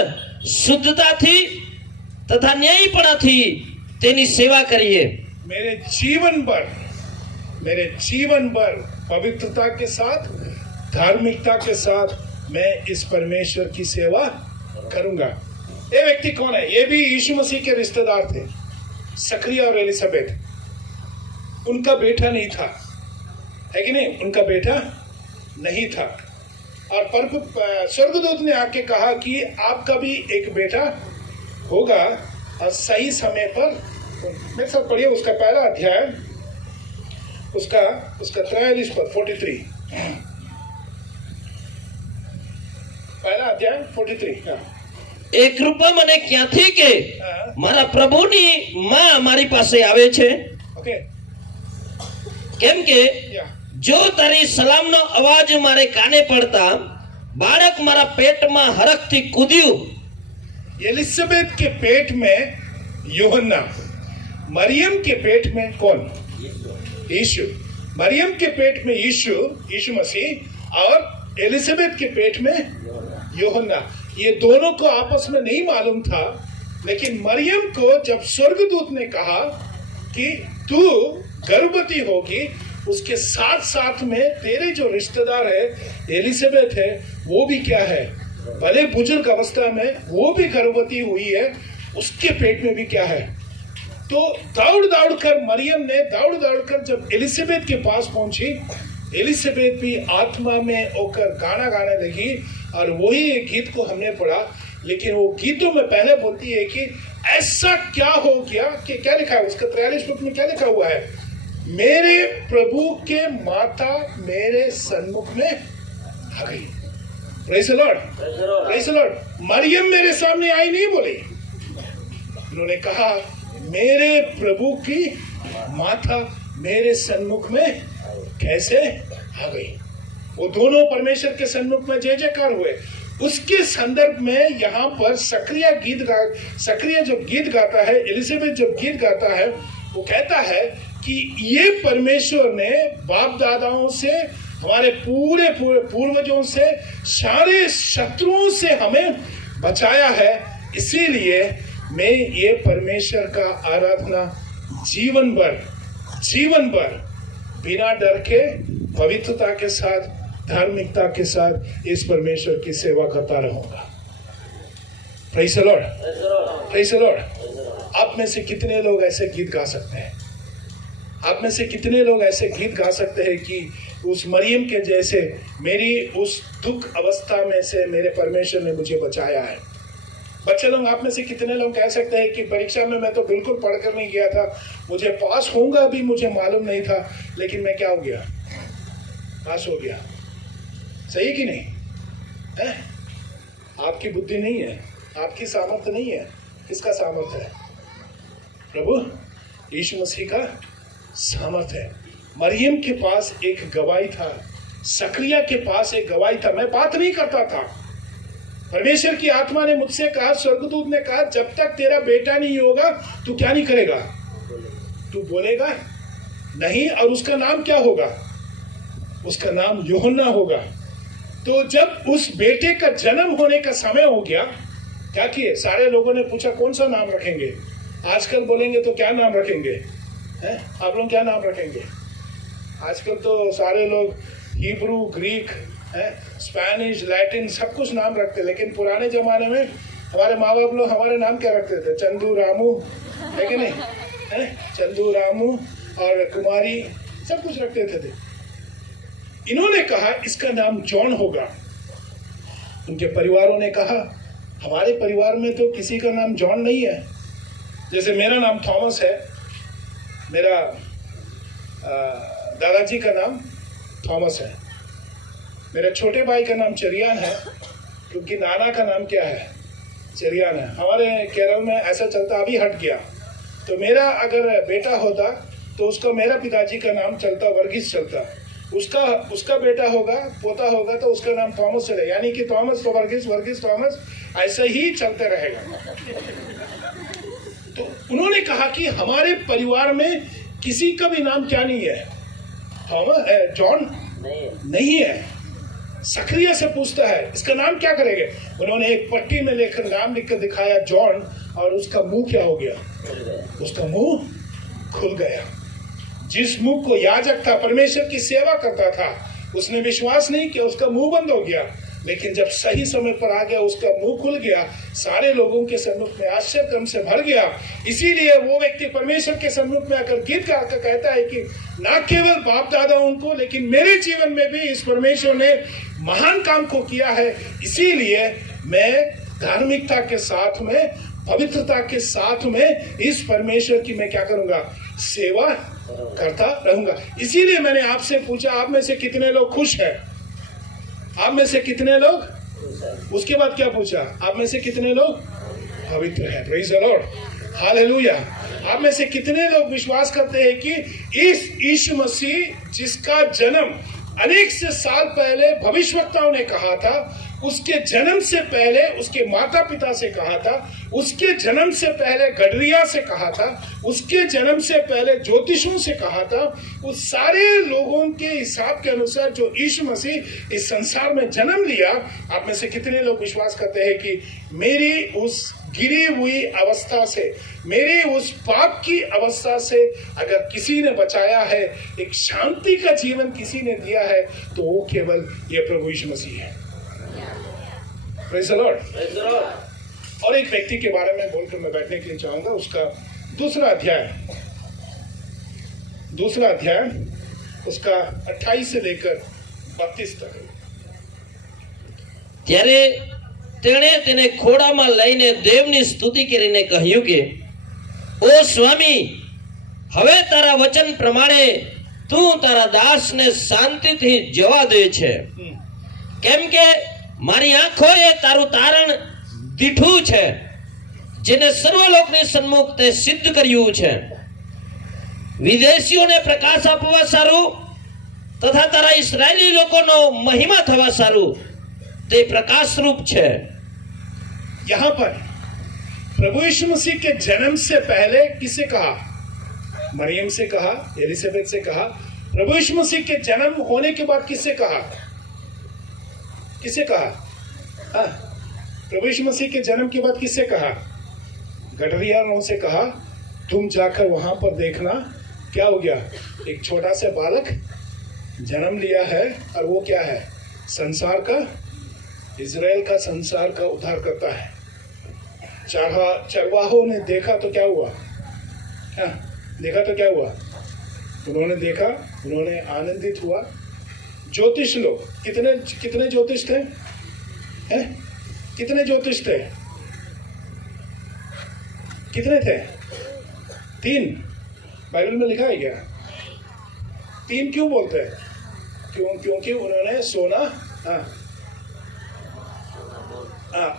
શુદ્ધતાથી તથા ન્યાયપણાથી તેની સેવા કરીએ. मेरे जीवन भर पवित्रता के साथ, धार्मिकता के साथ मैं इस परमेश्वर की सेवा करूंगा. ये व्यक्ति कौन है? ये भी यीशु मसीह के रिश्तेदार थे, सक्रिया और एलिजाबेथ. उनका बेटा नहीं था, है कि नहीं? उनका बेटा नहीं था. और स्वर्गदूत ने आके कहा कि आपका भी एक बेटा होगा और सही समय पर. मेरे साथ पढ़िए उसका पहला अध्याय, उसका 43 पर 43, पहला अध्याय 43. हाँ. એ કૃપા મને ક્યાંથી કે મારા પ્રભુની માં મારી પાસે આવે છે? ओके. કેમ કે या જો તારી સલામનો અવાજ મારે કાને પડતા બાળક મારા પેટમાં હરખથી કૂદ્યું. एलिजाबेथ के पेट में यूहन्ना, मरियम के पेट में कौन? यीशु. मरियम के पेट में यीशु मसीह, और एलिजाबेथ के पेट में यूहन्ना. ये दोनों को आपस में नहीं मालूम था, लेकिन मरियम को जब स्वर्गदूत ने कहा कि तू गर्भवती होगी, उसके साथ साथ में तेरे जो रिश्तेदार है एलिजाबेथ है, वो भी क्या है, भले बुजुर्ग अवस्था में वो भी गर्भवती हुई है, उसके पेट में भी क्या है. तो दौड़ कर मरियम ने दौड़ कर जब एलिजाबेथ के पास पहुंची, एलिजाबेथ भी आत्मा में होकर गाना गाने लगी. और वही एक गीत को हमने पढ़ा, लेकिन वो गीतों में पहले बोलती है कि ऐसा क्या हो गया कि क्या लिखा है उसका 43 पद में क्या लिखा हुआ है? मेरे प्रभु के माता मेरे सन्मुख में आ गई. Praise the Lord, praise the Lord. Mariam मेरे सामने आई नहीं बोली, उन्होंने कहा मेरे प्रभु की माता मेरे सन्मुख में कैसे आ गई. वो दोनों परमेश्वर के सन्मुख में जय जयकार हुए. उसके संदर्भ में यहाँ पर सक्रिया जब गीत गाता है, एलिजाबेथ जब गीत गाता है, वो कहता है कि ये परमेश्वर ने बाप दादाओं से, हमारे पूरे पूर्वजों से, सारे शत्रुओं से हमें बचाया है. इसीलिए मैं ये परमेश्वर का आराधना जीवन भर बिना डर के, पवित्रता के साथ, धार्मिकता के साथ इस परमेश्वर की सेवा करता रहूंगा. Praise the Lord, praise the Lord. आप में से कितने लोग ऐसे गीत गा सकते हैं? आप में से कितने लोग ऐसे गीत गा सकते हैं कि उस मरियम के जैसे मेरी उस दुख अवस्था में से मेरे परमेश्वर ने मुझे बचाया है? बच्चे लोग, आप में से कितने लोग कह सकते हैं कि परीक्षा में मैं तो बिल्कुल पढ़कर नहीं गया था, मुझे पास होऊंगा भी मुझे मालूम नहीं था, लेकिन मैं क्या हो गया? पास हो गया. सही कि नहीं है? आपकी बुद्धि नहीं है, आपकी सामर्थ्य नहीं है. किसका सामर्थ्य है? प्रभु यीशु मसीह का सामर्थ्य है. मरियम के पास एक गवाही था, सक्रिया के पास एक गवाही था. मैं बात नहीं करता था, परमेश्वर की आत्मा ने मुझसे कहा, स्वर्गदूत ने कहा, जब तक तेरा बेटा नहीं होगा तू क्या नहीं करेगा? तू बोलेगा नहीं. और उसका नाम क्या होगा? उसका नाम यूहन्ना होगा. तो जब उस बेटे का जन्म होने का समय हो गया, क्या किए? सारे लोगों ने पूछा कौन सा नाम रखेंगे? आजकल बोलेंगे तो क्या नाम रखेंगे? हैं? आप लोग क्या नाम रखेंगे? आजकल तो सारे लोग हिब्रू, ग्रीक, स्पेनिश, लैटिन सब कुछ नाम रखते, लेकिन पुराने जमाने में हमारे माँ बाप लोग हमारे नाम क्या रखते थे? चंदू, रामू, है कि नहीं? चंदू, रामू और कुमारी सब कुछ रखते थे. इन्होंने कहा इसका नाम जॉन होगा. उनके परिवारों ने कहा हमारे परिवार में तो किसी का नाम जॉन नहीं है. जैसे मेरा नाम थॉमस है, मेरा दादाजी का नाम थॉमस है, मेरे छोटे भाई का नाम चरियान है, क्योंकि नाना का नाम क्या है? चरियान है. हमारे केरल में ऐसा चलता, अभी हट गया. तो मेरा अगर बेटा होता तो उसका मेरा पिताजी का नाम चलता, वर्गीस चलता। उसका बेटा होगा, पोता होगा, तो उसका नाम थॉमस चलेगा, यानी कि थॉमस तो वर्गीस, वर्गीस थॉमस, ऐसा ही चलते रहेगा। तो उन्होंने कहा कि हमारे परिवार में किसी का भी नाम क्या नहीं है, थॉमस, जॉन नहीं है। सक्रिय से पूछता है इसका नाम क्या करेंगे? उन्होंने एक पट्टी में लेकर नाम लिखकर दिखाया जॉन, और उसका मुंह क्या हो गया? उसका मुंह खुल गया। जिस मुंह को याजक था, परमेश्वर की सेवा करता था, उसने विश्वास नहीं किया, उसका मुंह बंद हो गया। लेकिन जब सही समय पर आ गया, उसका मुंह खुल गया, सारे लोगों के सम्मुख में आश्चर्य क्रम से भर गया। इसीलिए वो व्यक्ति परमेश्वर के सम्मुख में आकर गीत गाकर कहता है कि ना केवल बाप दादाओं को, लेकिन मेरे जीवन में भी इस परमेश्वर ने महान काम को किया है। इसीलिए मैं धार्मिकता के साथ में, पवित्रता के साथ में इस परमेश्वर की मैं क्या करूंगा? सेवा करता रहूंगा। इसीलिए मैंने आपसे पूछा, आप में से कितने लोग खुश हैं? आप में से कितने लोग? उसके बाद क्या पूछा? आप में से कितने लोग पवित्र हैं? Praise the Lord, hallelujah. आप में से कितने लोग विश्वास करते हैं कि इस यीशु मसीह जिसका जन्म अनेक से साल पहले भविष्यवक्ताओं ने कहा था, उसके जन्म से पहले उसके माता पिता से कहा था, उसके जन्म से पहले गडरिया से कहा था, उसके जन्म से पहले ज्योतिषों से कहा था, उस सारे लोगों के हिसाब के अनुसार जो यीशु मसीह इस संसार में जन्म लिया, आप में से कितने लोग विश्वास करते हैं कि मेरी उस गिरी हुई अवस्था से, मेरी उस पाप की अवस्था से अगर किसी ने बचाया है, एक शांति का जीवन किसी ने दिया है, तो वो केवल ये प्रभु यीशु मसीह है। Praise the Lord. और एक व्यक्ति के बारे में बोलकर मैं बैठने के लिए चाहूंगा, उसका दूसरा अध्याय उसका 28 से लेकर 32 तक। ત્યારે તેણે તેને ખોળામાં લઈને દેવની સ્તુતિ કરીને કહ્યું કે ઓ સ્વામી, હવે તારા વચન પ્રમાણે તું તારા દાસને શાંતિથી જવા દે છે, કેમ કે મારી આંખોએ તારું તારણ દીઠું છે, જેને સર્વલોકની સન્મુખ તે સિદ્ધ કર્યું છે। વિદેશીઓને પ્રકાશ આપવા સારું તથા તારા ઇસ્રાયેલી લોકોનો મહિમા થવા સારું તે પ્રકાશ રૂપ છે। यहां पर प्रभु यीशु मसीह के जन्म से पहले किसे कहा? मरियम से कहा, एलिजाबेथ से कहा। प्रभु यीशु मसीह के जन्म होने के बाद किससे कहा? किसे कहा? हाँ, प्रभु यीशु मसीह के जन्म के बाद किससे कहा? गडरियाओं से कहा, तुम जाकर वहां पर देखना क्या हो गया, एक छोटा सा बालक जन्म लिया है, और वो क्या है? संसार का, इजराइल का संसार का उद्धार करता है। चरवाहों ने देखा तो क्या हुआ? हाँ, देखा तो क्या हुआ? उन्होंने देखा, उन्होंने आनंदित हुआ। ज्योतिष लोग, कितने ज्योतिष थे? हैं? कितने ज्योतिष थे? कितने थे? 3। बाइबल में लिखा है क्या? 3 क्यों बोलते हैं? क्योंकि उन्होंने सोना,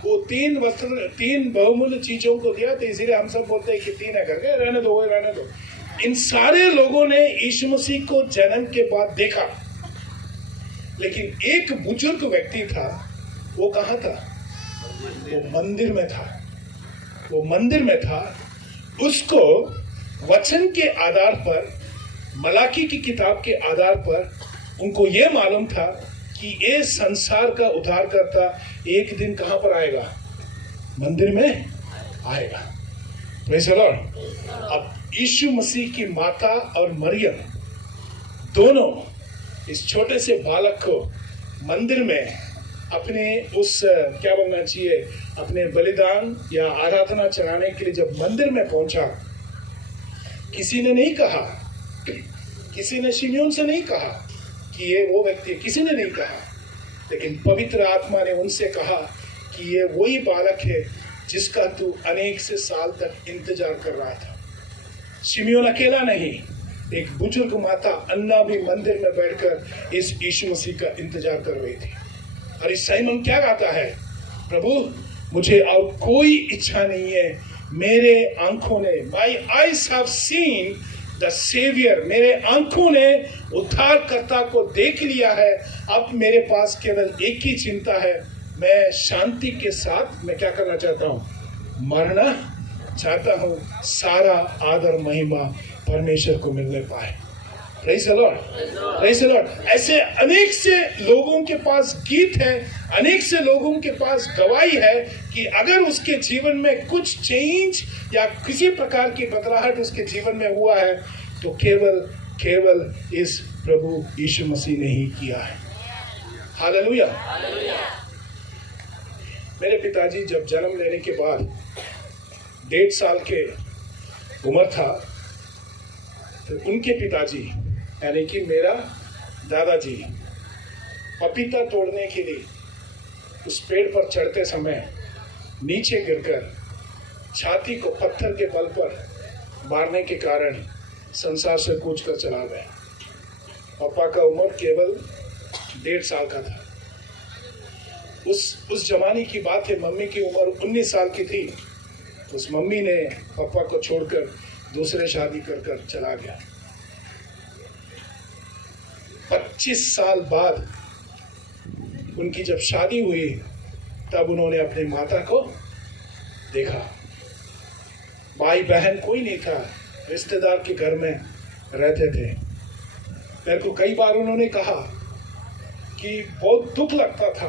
वो 3 वस्त्र, 3 बहुमूल्य चीजों को दिया, तो इसीलिए हम सब बोलते हैं कि 3 है करके, रहने दो, रहने दो। इन सारे लोगों ने यीशु मसीह को जन्म के बाद देखा, लेकिन एक बुजुर्ग व्यक्ति था, वो कहाँ था? वो मंदिर में था। वो मंदिर में था। उसको वचन के आधार पर, मलाकी की किताब के आधार पर उनको ये मालूम था कि ये संसार का उद्धारकर्ता एक दिन कहां पर आएगा? मंदिर में आएगा। Praise the lord. अब यीशु मसीह की माता और मरियम दोनों इस छोटे से बालक को मंदिर में अपने उस, क्या बोलना चाहिए, अपने बलिदान या आराधना चढ़ाने के लिए जब मंदिर में पहुंचा, किसी ने नहीं कहा, किसी ने शिमयोन से नहीं कहा कि ये वो व्यक्ति, किसी ने नहीं कहा, लेकिन पवित्र आत्मा ने उनसे कहा कि ये वही बालक है जिसका तू अनेक से साल तक इंतजार कर रहा था। शिमयोन अकेला नहीं, एक बुजुर्ग माता अन्ना भी मंदिर में बैठकर इस यीशु मसीह का इंतजार कर रही थी। और इस साइमन क्या गाता है? प्रभु, मुझे और कोई इच्छा नहीं है, मेरे आंखों ने, my eyes have seen the Saviour, मेरे आंखों ने उद्धारकर्ता को देख लिया है। अब मेरे पास केवल एक ही चिंता है, मैं शांति के साथ मैं क्या करना चाहता हूँ, मरना चाहता हूँ। सारा आदर महिमा परमेश्वर को मिलने पाए। Praise the Lord, praise the Lord. ऐसे अनेक से लोगों के पास गीत है, अनेक से लोगों के पास गवाही है कि अगर उसके जीवन में कुछ चेंज या किसी प्रकार की बदलाहट उसके जीवन में हुआ है तो केवल इस प्रभु यीशु मसीह ने ही किया है। हालेलुया। मेरे पिताजी जब जन्म लेने के बाद 1.5 साल के उम्र था तो उनके पिताजी यानी कि मेरा दादाजी पपीता तोड़ने के लिए उस पेड़ पर चढ़ते समय नीचे गिरकर छाती को पत्थर के बल पर मारने के कारण संसार से कूच कर चला गए। पापा का उम्र केवल 1.5 साल का था। उस जमाने की बात है, मम्मी की उम्र 19 साल की थी। उस मम्मी ने पापा को छोड़कर दूसरे शादी कर चला गया। 25 साल बाद उनकी जब शादी हुई तब उन्होंने अपनी माता को देखा। भाई बहन कोई नहीं था, रिश्तेदार के घर में रहते थे। मेरे को कई बार उन्होंने कहा कि बहुत दुख लगता था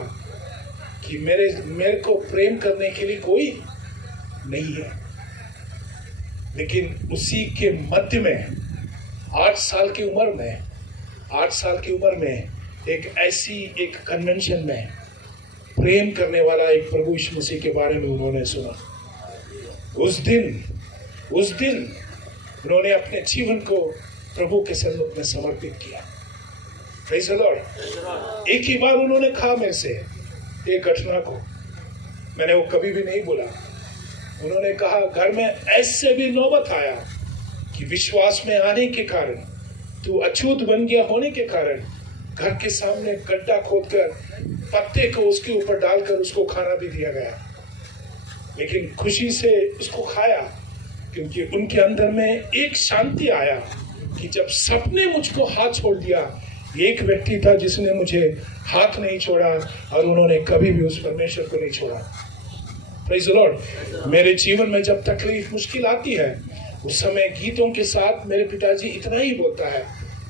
कि मेरे को प्रेम करने के लिए कोई नहीं है। लेकिन उसी के मध्य में 8 साल की उम्र में एक कन्वेंशन में प्रेम करने वाला एक प्रभु यीशु मसीह के बारे में उन्होंने सुना। उस दिन उन्होंने अपने जीवन को प्रभु के सन्मुख में समर्पित किया। Praise the lord. एक ही बार उन्होंने कहा मेरे से एक घटना को, मैंने वो कभी भी नहीं बोला। उन्होंने कहा घर में ऐसे भी नौबत आया कि विश्वास में आने के कारण, तू अछूत बन गया होने के कारण घर के सामने गड्ढा खोदकर पत्ते को उसके ऊपर डालकर उसको खाना भी दिया गया। लेकिन खुशी से उसको खाया क्योंकि उनके अंदर में एक शांति आया कि जब सबने मुझको हाथ छोड़ दिया, एक व्यक्ति था जिसने मुझे हाथ नहीं छोड़ा और उन्होंने कभी भी उस परमेश्वर को नहीं छोड़ा। Praise the Lord. मेरे जीवन में जब तकलीफ मुश्किल आती है उस समय गीतों के साथ मेरे पिताजी इतना ही बोलता है,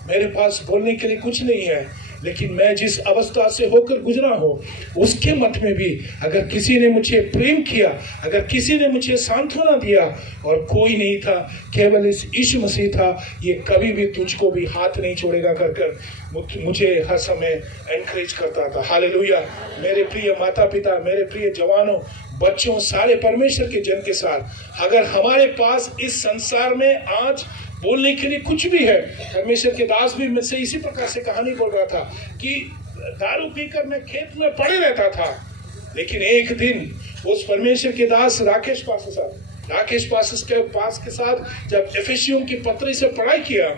मेरे पास बोलने के लिए कुछ नहीं है, लेकिन मैं जिस अवस्था से होकर गुजरा हूँ उसके मध्य में भी अगर किसी ने मुझे प्रेम किया, अगर किसी ने मुझे सांत्वना दिया और कोई नहीं था, केवल इस यीशु मसीह था, ये कभी भी तुझको भी हाथ नहीं छोड़ेगा कर मुझे हर समय एनकरेज करता था। हालेलुया। मेरे प्रिय माता पिता, मेरे प्रिय जवानों, बच्चों, सारे परमेश्वर के जन के साथ, अगर हमारे पास इस संसार में आज बोलने के लिए कुछ भी है, परमेश्वर के दास भी मुझसे इसी प्रकार से कहानी बोल रहा था कि दारू पीकर मैं खेत में पड़े रहता था, लेकिन एक दिन उस परमेश्वर के दास राकेश पास के साथ जब एफेसियों की पत्री से पढ़ाई किया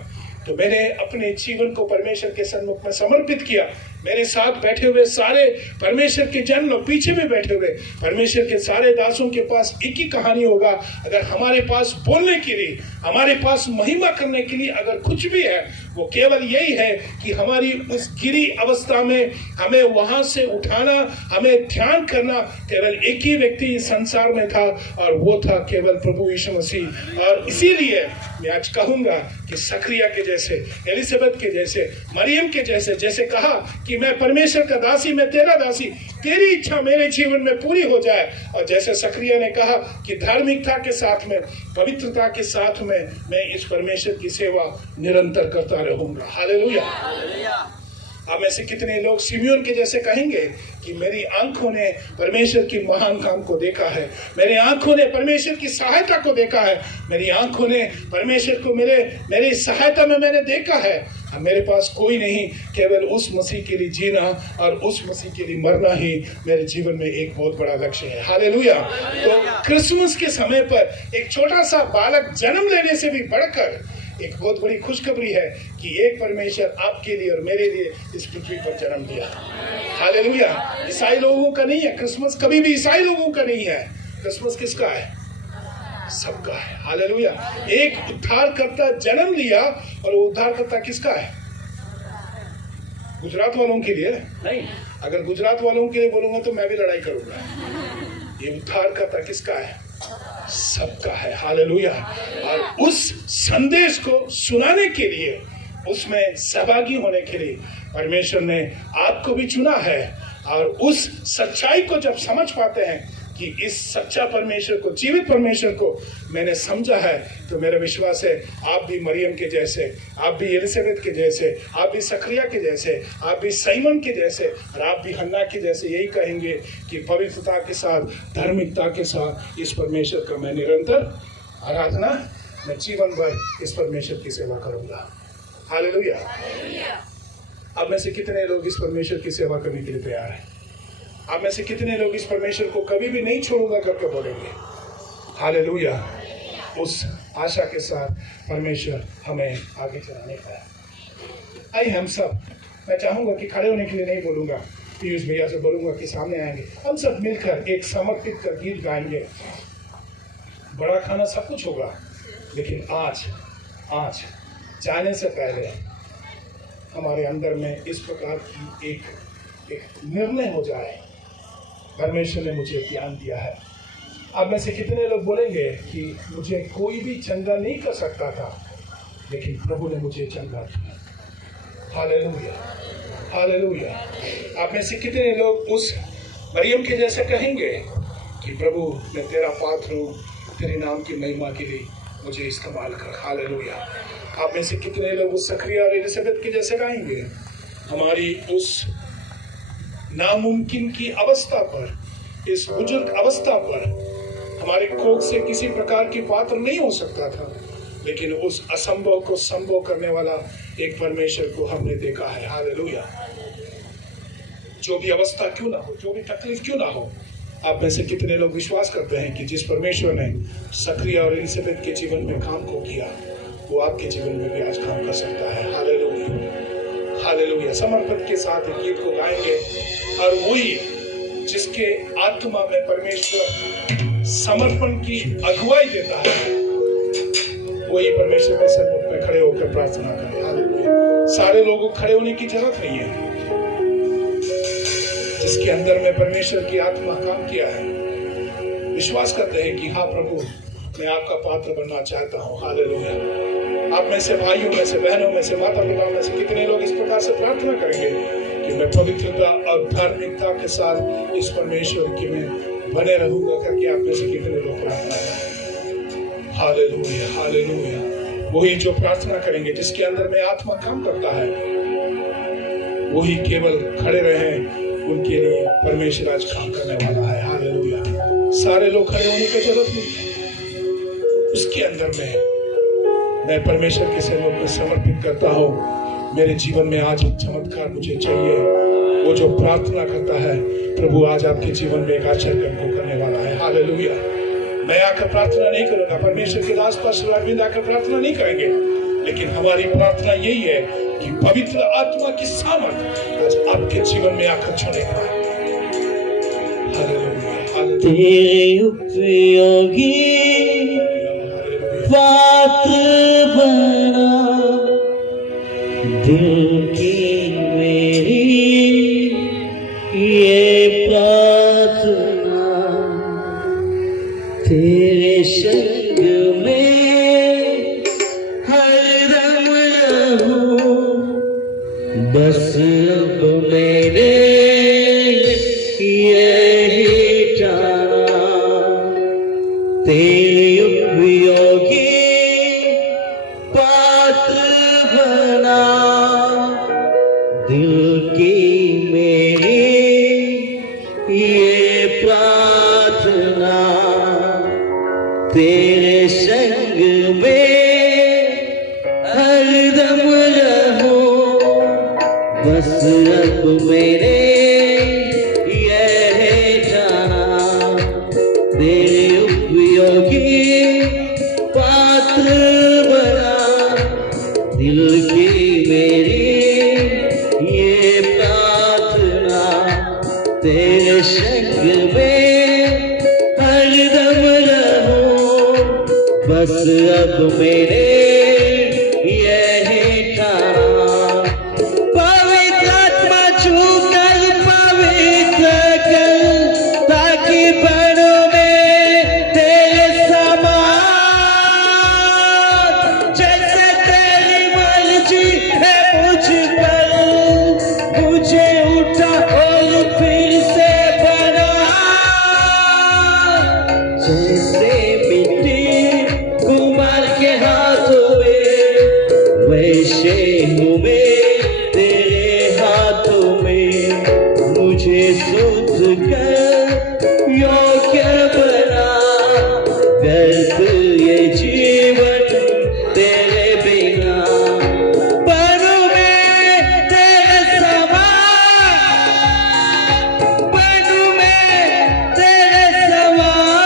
तो मैंने अपने जीवन को परमेश्वर के सन्मुख में समर्पित किया। मेरे साथ बैठे हुए सारे परमेश्वर के जन लोग, पीछे भी बैठे हुए परमेश्वर के सारे दासों के पास एक ही कहानी होगा, अगर हमारे पास बोलने के लिए, हमारे पास महिमा करने के लिए अगर कुछ भी है, वो केवल यही है कि हमारी उस गिरी अवस्था में हमें वहां से उठाना, हमें ध्यान करना। केवल एक ही व्यक्ति इस संसार में था और वो था केवल प्रभु यीशु मसीह। और इसीलिए मैं आज कहूंगा कि सकरिया के जैसे, एलिजाबेथ के जैसे, मरियम के जैसे कहा कि मैं परमेश्वर का दासी, मैं तेरा दासी, तेरी इच्छा मेरे जीवन में पूरी हो जाए। और जैसे सकरिया ने कहा कि धार्मिकता के साथ में, पवित्रता के साथ में मैं इस परमेश्वर की सेवा निरंतर करता रहूंगा। हालेलुया। आप में से कितने लोग सिमियोन के जैसे कहेंगे कि मेरी आंखों ने परमेश्वर की महान काम को देखा है, मेरी आंखों ने परमेश्वर की सहायता को देखा है, मेरी आंखों ने परमेश्वर को मेरी सहायता में मैंने देखा है। अब मेरे पास कोई नहीं, केवल उस मसीह के लिए जीना और उस मसीह के लिए मरना ही मेरे जीवन में एक बहुत बड़ा लक्ष्य है। हालेलुया। तो क्रिसमस के समय पर एक छोटा सा बालक जन्म लेने से भी बढ़कर एक बहुत बड़ी खुशखबरी है कि एक परमेश्वर आपके लिए और मेरे लिए इस पृथ्वी पर जन्म लिया। हालेलुया। ईसाई लोगों का नहीं है क्रिसमस, कभी भी ईसाई लोगों का नहीं है। क्रिसमस किसका है? सबका है। हालेलुया। एक उद्धारकर्ता जन्म लिया और वो उद्धारकर्ता किसका है? गुजरात वालों के लिए नहीं। अगर गुजरात वालों के लिए बोलूंगा तो मैं भी लड़ाई करूंगा। ये उद्धारकर्ता किसका है? सबका है। हालेलुया। और उस संदेश को सुनाने के लिए, उसमें सहभागी होने के लिए परमेश्वर ने आपको भी चुना है। और उस सच्चाई को जब समझ पाते हैं कि इस सच्चा परमेश्वर को, जीवित परमेश्वर को मैंने समझा है, तो मेरा विश्वास है आप भी मरियम के जैसे, आप भी एलिजाबेथ के जैसे, आप भी सकरिया के जैसे, आप भी साइमन के जैसे, और आप भी हन्ना के जैसे यही कहेंगे कि पवित्रता के साथ, धार्मिकता के साथ इस परमेश्वर का मैं निरंतर आराधना, मैं जीवन भर इस परमेश्वर की सेवा करूंगा। हालेलुया। अब में से कितने लोग इस परमेश्वर की सेवा करने के लिए तैयार हैं? आप में से कितने लोग इस परमेश्वर को कभी भी नहीं छोड़ूंगा करके बोलेंगे? हालेलुया। उस आशा के साथ परमेश्वर हमें आगे चलाने का है। आइए हम सब, मैं चाहूंगा कि खड़े होने के लिए नहीं बोलूंगा, पीयूष भैया से बोलूंगा कि सामने आएंगे, हम सब मिलकर एक समर्पित कर गीत गाएंगे। बड़ा खाना सब कुछ होगा, लेकिन आज जाने से पहले हमारे अंदर में इस प्रकार की एक निर्णय हो जाए, परमेश्वर ने मुझे ज्ञान दिया है। अब में से कितने लोग बोलेंगे कि मुझे कोई भी चंगा नहीं कर सकता था, लेकिन प्रभु ने मुझे चंगा किया। Hallelujah, hallelujah. आप में से कितने लोग उस मरियम के जैसे कहेंगे कि प्रभु मैं तेरा पात्र हूँ, तेरे नाम की महिमा के लिए मुझे इस्तेमाल कर। हालेलुया। आप में से कितने लोग उस सकरिया और एलिजाबेथ के जैसे गाएंगे, हमारी उस नामुमकिन की अवस्था पर, इस बुजुर्ग अवस्था पर, हमारे कोख से किसी प्रकार की पात्र नहीं हो सकता था, लेकिन उस असंभव को संभव करने वाला एक परमेश्वर को हमने देखा है। हालेलुया। जो भी अवस्था क्यों ना हो, जो भी तकलीफ क्यों ना हो, आप में से कितने लोग विश्वास करते हैं कि जिस परमेश्वर ने सकरिया और एलिजाबेथ के जीवन में काम को किया, वो आपके जीवन में भी आज काम कर सकता है। Hallelujah, hallelujah. समर्पण के साथ एक गीत को गाएंगे, और वही जिसके आत्मा में परमेश्वर समर्पण की अगुवाई देता है, वही परमेश्वर के सन्मुख में खड़े होकर प्रार्थना करें। हालेलुया। सारे लोगों को खड़े होने की जरूरत नहीं है। जिसके अंदर में परमेश्वर की आत्मा काम किया है, विश्वास करते हैं कि हाँ प्रभु, मैं आपका पात्र बनना चाहता हूँ। हालेलुया। आप में से भाइयों में से, बहनों में से, माता पिता में से कितने लोग इस प्रकार से प्रार्थना करेंगे कि मैं पवित्रता और धार्मिकता के साथ इस परमेश्वर की में बने रहूंगा करके? आप में से कितने लोग प्रार्थना करेंगे? Hallelujah, hallelujah. वही जो प्रार्थना करेंगे, जिसके अंदर में आत्मा काम करता है, वही केवल खड़े रहे, उनके लिए परमेश्वर आज काम करने वाला है। हालेलुया। सारे लोग खड़े होने की जरूरत नहीं है। उसके अंदर में मैं परमेश्वर के सेवक को समर्पित करता हूँ। मेरे जीवन में आज एक चमत्कार मुझे चाहिए। वो जो प्रार्थना करता है, प्रभु आज आपके जीवन में एक आश्चर्य को करने वाला है। हालेलुया। मैं आकर प्रार्थना नहीं करूंगा, परमेश्वर के दास पास्टर अरविंद आकर प्रार्थना नहीं करेंगे, लेकिन हमारी प्रार्थना यही है कि पवित्र आत्मा की सामर्थ आज आपके जीवन में आकर छूने का है। हालेलुया। तेरे उपयोगी पात्र बना, दिल की मेरी ये प्रार्थना, तेरे संग में हरदम रहूं, बस अब मेरे यही जाना, तेरे उपयोगी पात्र बना, दिल की मेरी ये प्रार्थना, तेरे संग में हरदम रहूं, बस अब मेरे यह जाना, तेरे उपयोगी पात्र बना, दिल की मेरी ये प्रार्थना, तेरे संग में हरदम रहूं, बस अब मेरे यही ठाना, पवित्र आत्मा छूकर पवित्र कर, ताकि बनूं मैं तेरे समान, जैसे तेरी मर्जी है मुझ पर, मुझे उठा और फिर से बना, जैसे मिट्टी कुम्हार के हाथों में, वैसे हूँ मैं तेरे हाथों में, मुझे शुद्ध कर योग्य बना, व्यर्थ ये जीवन तेरे बिना, बनूं मैं तेरे समान, बनूं मैं तेरे समान,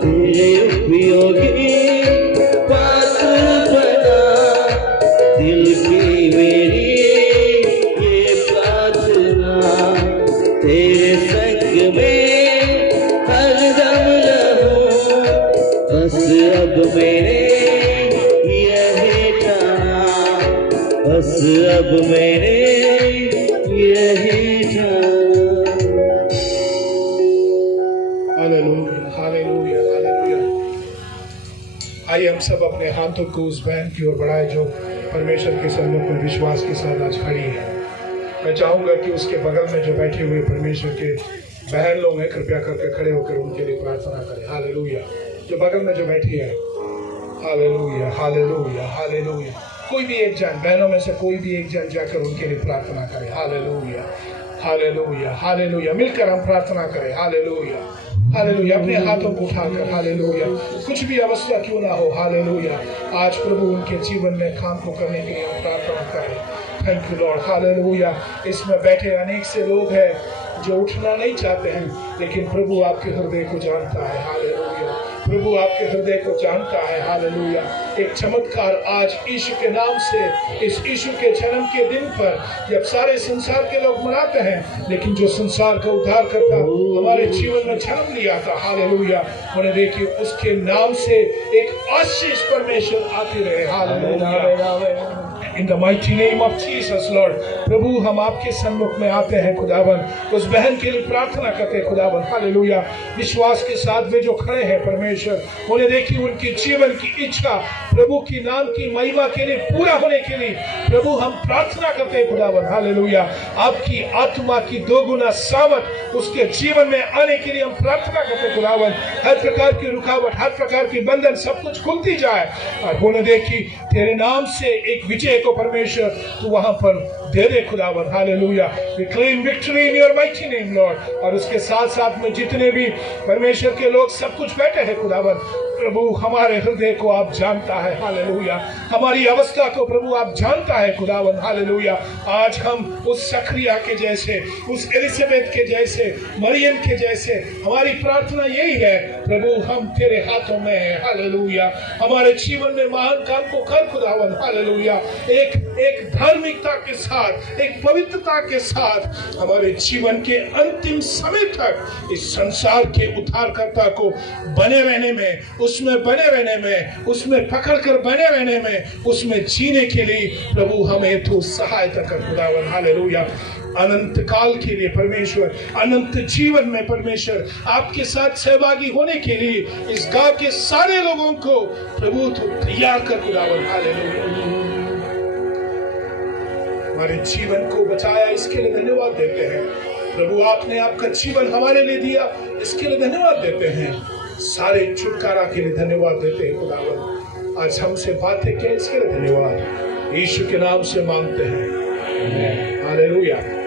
तेरे उपयोगी पात्र बना, दिल की मेरी ये प्रार्थना, तेरे संग में हरदम रहूं, बस अब मैंने यही ठाना, बस अब मैंने यही ठाना। Hallelujah, hallelujah, hallelujah. आइए हम सब अपने हाथों को उस बहन की ओर बढ़ाए जो परमेश्वर के सम्मुख में विश्वास के साथ आज खड़ी है। मैं चाहूंगा कि उसके बगल में जो बैठे हुए परमेश्वर के बहन लोग हैं, कृपया करके खड़े होकर उनके लिए प्रार्थना करें। हालेलुया। जो बगल में जो बैठी है, हालेलुया, हालेलुया, हालेलुया। कोई भी एक जन, बहनों में से कोई भी एक जन जाकर उनके लिए प्रार्थना करे। Hallelujah, hallelujah, hallelujah. मिलकर हम प्रार्थना करें। Hallelujah, hallelujah. अपने हाथों को उठाकर, हालेलुया, कुछ भी अवस्था क्यों ना हो, हालेलुया, आज प्रभु उनके जीवन में काम को करने के लिए हम प्रार्थना करें। Thank you Lord, hallelujah. इसमें बैठे अनेक से लोग हैं जो उठना नहीं चाहते हैं, लेकिन प्रभु आपके हृदय को जानता है। हालेलुया, प्रभु आपके हृदय को जानता है। हालेलुया। एक चमत्कार आज यीशु के नाम से, इस यीशु के जन्म के दिन पर, जब सारे संसार के लोग मनाते हैं, लेकिन जो संसार का उद्धार करता हमारे जीवन में जन्म लिया था, हालेलुया, उन्हें देखिए उसके नाम से एक आशीष परमेश्वर आती रहे। Hallelujah. In the mighty name of Jesus lord, प्रभु हम आपके सम्मुख में आते हैं खुदावन, उस बहन के लिए प्रार्थना करते हैं खुदावन। हालेलुया। विश्वास के साथ वे जो खड़े हैं परमेश्वर, उन्हें देखिए उनकी जीवन की इच्छा प्रभु की नाम की महिमा के लिए पूरा होने के लिए प्रभु हम प्रार्थना करते हैं खुदावन। हालेलुया। आपकी आत्मा की दोगुना सामर्थ उसके जीवन में आने के लिए हम प्रार्थना करते हैं खुदावन। हर प्रकार की रुकावट, हर प्रकार की बंधन सब कुछ खुलती जाए, और उन्हें देखी तेरे नाम से एक विजय को परमेश्वर तू वहां पर दे दे खुदावन। Hallelujah. We claim victory in your mighty name Lord. और उसके साथ साथ में जितने भी परमेश्वर के लोग सब कुछ बैठे हैं खुदावन, प्रभु हमारे हृदय को आप जानता है। हालेलुया। हमारी अवस्था को प्रभु आप जानता है खुदावन। हालेलुया। आज हम उस सक्रिया के जैसे, उस एलिजाबेथ के जैसे, मरियम के जैसे, हमारी प्रार्थना यही है प्रभु, हम तेरे हाथों में हैं। हालेलुया। हमारे जीवन में महान काम को कर खुदावन। हालेलुया। एक धार्मिकता के साथ, एक पवित्रता के साथ हमारे जीवन के अंतिम समय तक इस संसार के उद्धारकर्ता को बने रहने में, उसमें बने रहने में, उसमें पकड़कर बने रहने में, उसमें जीने के लिए प्रभु हमें तो सहायता कर खुदावन। हालेलुया। अनंत काल के लिए परमेश्वर, अनंत जीवन में परमेश्वर आपके साथ सहभागी होने के लिए इस गांव के सारे लोगों को प्रभु तो तैयार कर खुदावन। हालेलुया। हमारे जीवन को बचाया, इसके लिए धन्यवाद देते हैं प्रभु। आपने आपका जीवन हमारे लिए दिया, इसके लिए धन्यवाद देते हैं। सारे छुटकारा के लिए धन्यवाद देते हैं खुदावन। आज हमसे बातें की, इसके लिए धन्यवाद। यीशु के नाम से मांगते हैं। हालेलुया।